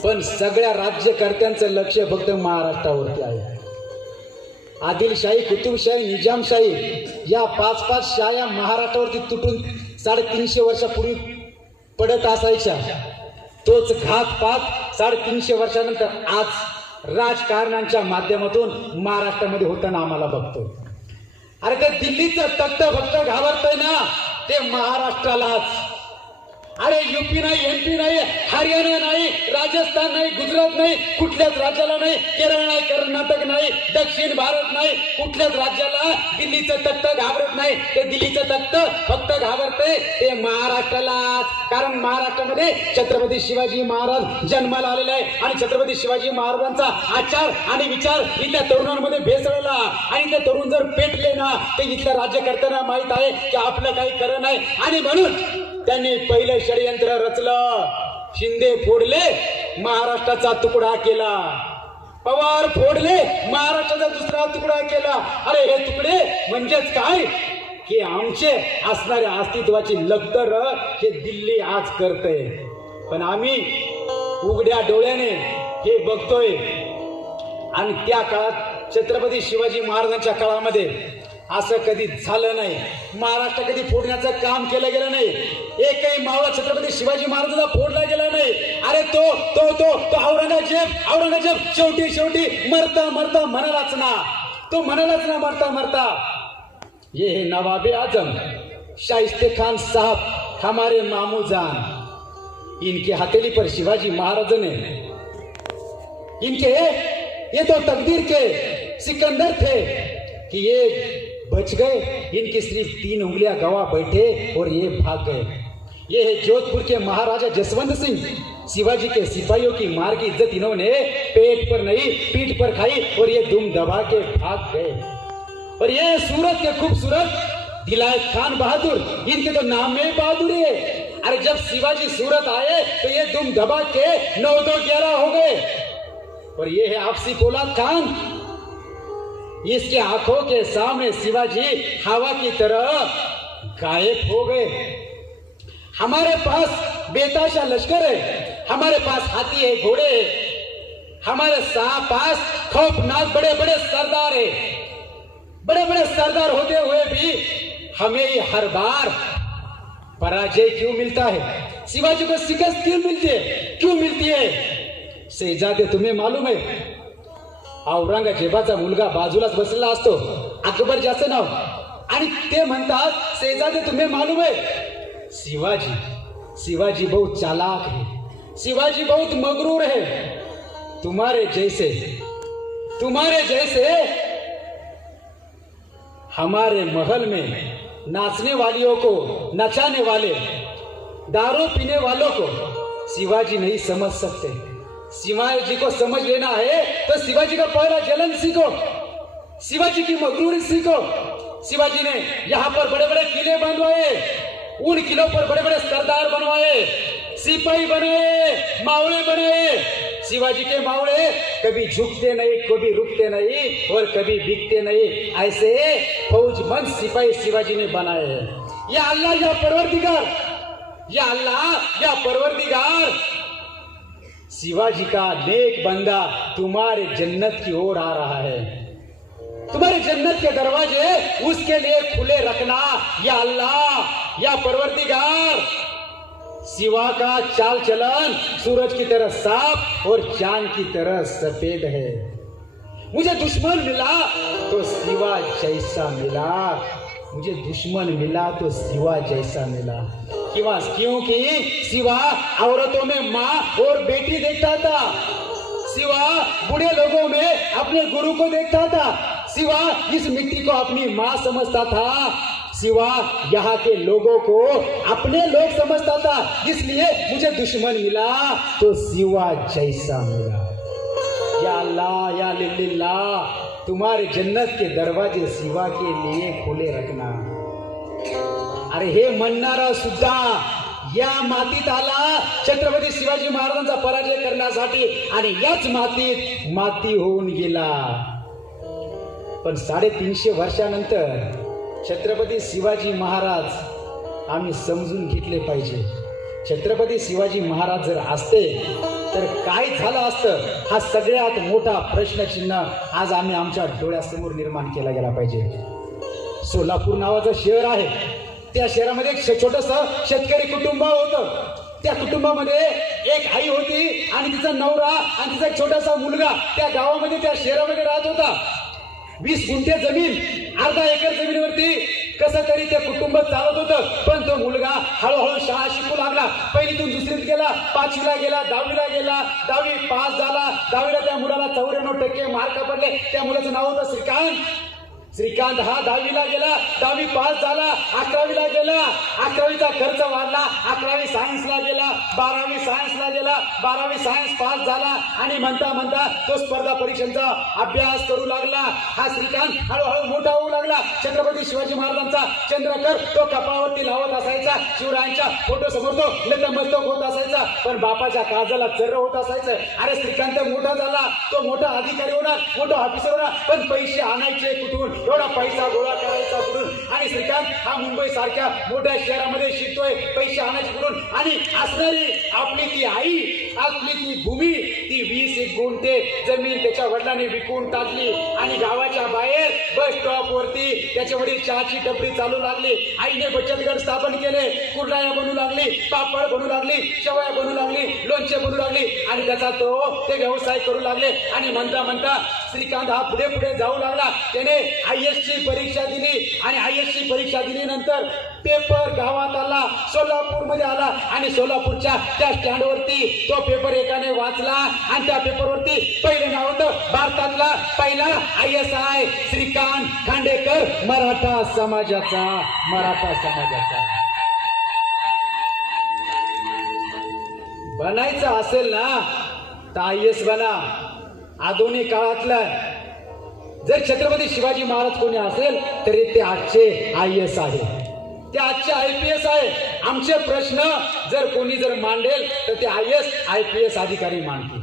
पण सगळ्या राज्यकर्त्यांचं लक्ष फक्त महाराष्ट्रावरती आहे. आदिलशाही, कुतुबशाही, निजामशाही या 5-5 शाया महाराष्ट्रावरती तुटून 350 वर्षापूर्वी पडत असायच्या. तोच घातपात 350 वर्षानंतर आज राजकारणांच्या माध्यमातून महाराष्ट्रामध्ये होताना आम्हाला बघतो. अरे ते दिल्लीचं तख्त फक्त घाबरतंय ना, ते महाराष्ट्रालाच. अरे UP नाही, MP नाही, हरियाणा नाही, राजस्थान नाही, गुजरात नाही, कुठल्याच राज्याला नाही, केरळ नाही, कर्नाटक नाही, दक्षिण भारत नाही, कुठल्याच राज्याला दिल्लीचं तख्त घाबरत नाही. ते दिल्लीचं तख्त फक्त घाबरते ते महाराष्ट्रालाच. कारण महाराष्ट्रामध्ये छत्रपती शिवाजी महाराज जन्माला आलेला आहे आणि छत्रपती शिवाजी महाराजांचा आचार आणि विचार इथल्या तरुणांमध्ये भेसळला. आणि इथले तरुण जर पेटले ना, ते इथल्या राज्यकर्त्यांना माहित आहे की आपलं काही खरं नाही. आणि म्हणून त्यांनी पहिलं षडयंत्र रचलं. शिंदे फोडले, महाराष्ट्राचा तुकडा केला. पवार फोडले, महाराष्ट्राचा दुसरा तुकडा केला. अरे हे तुकडे म्हणजेच काय की आमचे असणाऱ्या अस्तित्वाची लक्तर हे दिल्ली आज करते. पण आम्ही उघड्या डोळ्याने हे बघतोय. आणि त्या काळात छत्रपती शिवाजी महाराजांच्या काळामध्ये असं कधी झालं नाही. महाराष्ट्र कधी फोडण्याचं काम केलं गेलं नाही. एकही मावळा छत्रपती शिवाजी महाराजांचा फोडला गेला नाही. अरे तो तो तो तो औरंगजेब शेवटी मरता मरता म्हणालाच ना, तो म्हणालाच ना मरता मरता, ये है नवाबे आजम शाइस्ते खान साहब हमारे मामू जान. इनकी हथेली पर शिवाजी महाराज ने इनके ये तो तकदीर के सिकंदर थे कि ये बच गए, इनकी सिर्फ 3 उंगलियां गवा बैठे और ये भाग गए. ये है जोधपुर के महाराजा जसवंत सिंह. शिवाजी के सिपाहियों की मार की इज्जत इन्होंने पेट पर नहीं पीठ पर खाई और ये दुम दबा के भाग गए. और ये सूरत के खूबसूरत दिलायत खान बहादुर, इनके तो नाम में बहादुरी है. अरे जब शिवाजी सूरत आए तो ये दुम दबा के 9-2-11 हो गए. और ये है आपसी पोलाद खान, इसके आंखों के सामने शिवाजी हवा की तरह गायब हो गए. हमारे पास बेताशा लश्कर है, हमारे पास हाथी है, घोड़े है, हमारे पास खौफनाक बड़े बड़े सरदार है. बड़े बड़े सरदार होते हुए भी हमें ये हर बार पराजय क्यों मिलता है? शिवाजी को शिकस्त क्यों मिलती है? क्यों मिलती है? शहजादे तुम्हें मालूम है, औरंगजेबाचा मुलगा बाजूलाच बसलेला असतो, अकबर ज्याचं नाव, आणि ते म्हणतात शहजादे तुम्हें मालूम है, शिवाजी बहुत चालाक है, शिवाजी बहुत मगरूर है. तुम्हारे जैसे हमारे महल में नाचने वालियों को, नचाने वाले, दारू पीने वालों को शिवाजी नहीं समझ सकते. शिवाजी को समझ लेना है तो शिवाजी का पहला जलन सीखो, शिवाजी की मगरूरी सीखो. शिवाजी ने यहाँ पर बड़े बड़े किले बनवाए, उन किलों पर बड़े बड़े सरदार बनवाए, सिपाही बनाए, मावड़े बनाए. शिवाजी के मावड़े कभी झुकते नहीं, कभी रुकते नहीं और कभी बिकते नहीं. ऐसे फौजमंद सिपाही शिवाजी ने बनाए हैं. या अल्लाह या परवरदिगार शिवाजी का नेक बंदा तुम्हारे जन्नत की ओर आ रहा है। तुम्हारे जन्नत के दरवाजे उसके लिए खुले रखना या अल्लाह या परवरदिगार। शिवा का चाल चलन सूरज की तरह साफ और चांद की तरह सफेद है। मुझे दुश्मन मिला तो शिवा जैसा मिला, मुझे दुश्मन मिला तो शिवा जैसा मिला। क्योंकि शिवा औरतों में माँ और बेटी देखता था। शिवा बूढ़े लोगों में अपने गुरु को देखता था। शिवा इस मिट्टी को अपनी माँ समझता था। शिवा यहाँ के लोगों को अपने लोग समझता था। इसलिए मुझे दुश्मन मिला तो शिवा जैसा मिला। या अल्लाह या लिल्लाह, तुम्हारे जन्नत के दरवाजे शिवा के लिए खुले रखना। अरे हे म्हणणारा सुद्धा या मातीत आला छत्रपती शिवाजी महाराजांचा पराजय करण्यासाठी आणि याच मातीत माती होऊन गेला। पण 350 वर्षानंतर छत्रपती शिवाजी महाराज आम्ही समजून घेतले पाहिजे। छत्रपती शिवाजी महाराज जर असते तर काय झालं असतं, हा सगळ्यात मोठा प्रश्नचिन्ह आज आम्ही आमच्या डोळ्यासमोर निर्माण केला गेला पाहिजे। सोलापूर नावाचं शहर आहे, त्या शहरामध्ये एक छोटंसं शेतकरी कुटुंब होतं। त्या कुटुंबामध्ये एक आई होती आणि तिचा नवरा आणि तिचा एक छोटासा मुलगा त्या गावामध्ये त्या शहरामध्ये राहत होता। 20 गुंठे जमीन, अर्धा एकर जमिनीवरती कसं तरी ते कुटुंब चालत होतं। पण तो मुलगा हळूहळू शाळा शिकू लागला। पहिलीतून दुसरीत गेला, 5वीला गेला, 10वीला गेला, 10वी पास झाला। 10वीला त्या मुलाला 94% मार्क पडले। त्या मुलाचं नाव होतं श्रीकांत। श्रीकांत हा 10वीला गेला, 10वी पास झाला। 11वीला गेला, 11वीचा खर्च वाढला, 11वी सायन्सला गेला, 12वी सायन्सला गेला, 12वी सायन्स पास झाला आणि म्हणता म्हणता तो स्पर्धा परीक्षांचा अभ्यास करू लागला। हा श्रीकांत हळूहळू मोठा होऊ लागला। छत्रपती शिवाजी महाराजांचा चंद्रकर तो कपाळावरती लावत असायचा, शिवरायांच्या फोटो समोर तो नतमस्तक होत असायचा, पण बापाच्या काळजाला चर्र होत असायचं। अरे श्रीकांत मोठा झाला, तो मोठा अधिकारी होणार, मोठा ऑफिसर होणार, पण पैसे आणायचे कुठून, एवढा पैसा गोळा करायचा कुठून? आणि श्रीकांत हा मुंबई सारख्या मोठ्या शहरामध्ये शिकतोय, पैसे आणायचे कुठून? आणि असणारी आपली ती आई, आपली ती भूमी, ती 20 गुंठे जमीन त्याच्या वडिलांनी विकून टाकली आणि गावाच्या बाहेर बस स्टॉप वरती त्याच्या वडील चहाची टपरी चालू लागली। आईने बचत गट स्थापन केले, कुरडया बनू लागली, पापड बनू लागली, शेवया बनू लागली, लोणचे बनू लागली आणि त्याचा ते व्यवसाय करू लागले। आणि म्हणता म्हणता श्रीकांत हा पुढे पुढे जाऊ लागला। त्याने IASची परीक्षा दिली आणि IASची परीक्षा दिल्यानंतर पेपर गावात आला, सोलापूरमध्ये आला आणि सोलापूरच्या त्या स्टँडवरती तो पेपर एकाने वाचला आणि त्या पेपरवरती पहिलं नाव होतं भारतातला पहिला ISI श्रीकांत खांडेकर, मराठा समाजाचा। बनायचं असेल ना तर IAS बना। आधुनिक काळातलं जर छत्रपती शिवाजी महाराज कोणी असेल तरी ते आजचे IAS आहे, ते आजचे IPS आहे। आमचे प्रश्न जर कोणी मांडेल तर ते IAS अधिकारी मांडतील।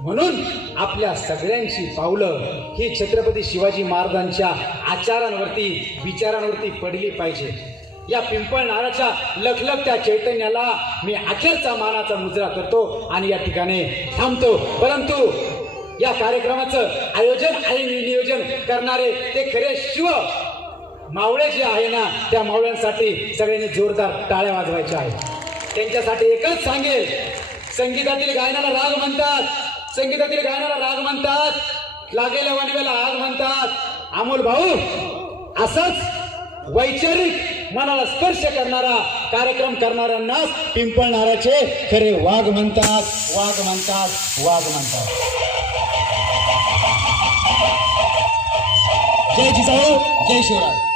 म्हणून आपल्या सगळ्यांची पावलं ही छत्रपती शिवाजी महाराजांच्या आचारांवरती, विचारांवरती पडली पाहिजे। या पिंपळनाराच्या लखलखत्या चैतन्याला मी अखेरचा मानाचा मुजरा करतो आणि या ठिकाणी थांबतो। परंतु या कार्यक्रमाचं आयोजन आणि नियोजन करणारे ते खरे शिव मावळे जे आहे ना, त्या मावळ्यांसाठी सगळ्यांनी जोरदार टाळ्या वाजवायच्या आहेत। त्यांच्यासाठी एकच सांगेल, संगीतातील गायनाला राग म्हणतात, संगीतातील गायनाला राग म्हणतात, लागलेल्या वनवेला आग म्हणतात। अमोल भाऊ असंच वैचारिक मनाला स्पर्श करणारा कार्यक्रम करणाऱ्यांनाच पिंपळनाराचे खरे वाघ म्हणतात, वाघ म्हणतात, वाघ म्हणतात। जय जिजाऊ, जय शिवराय।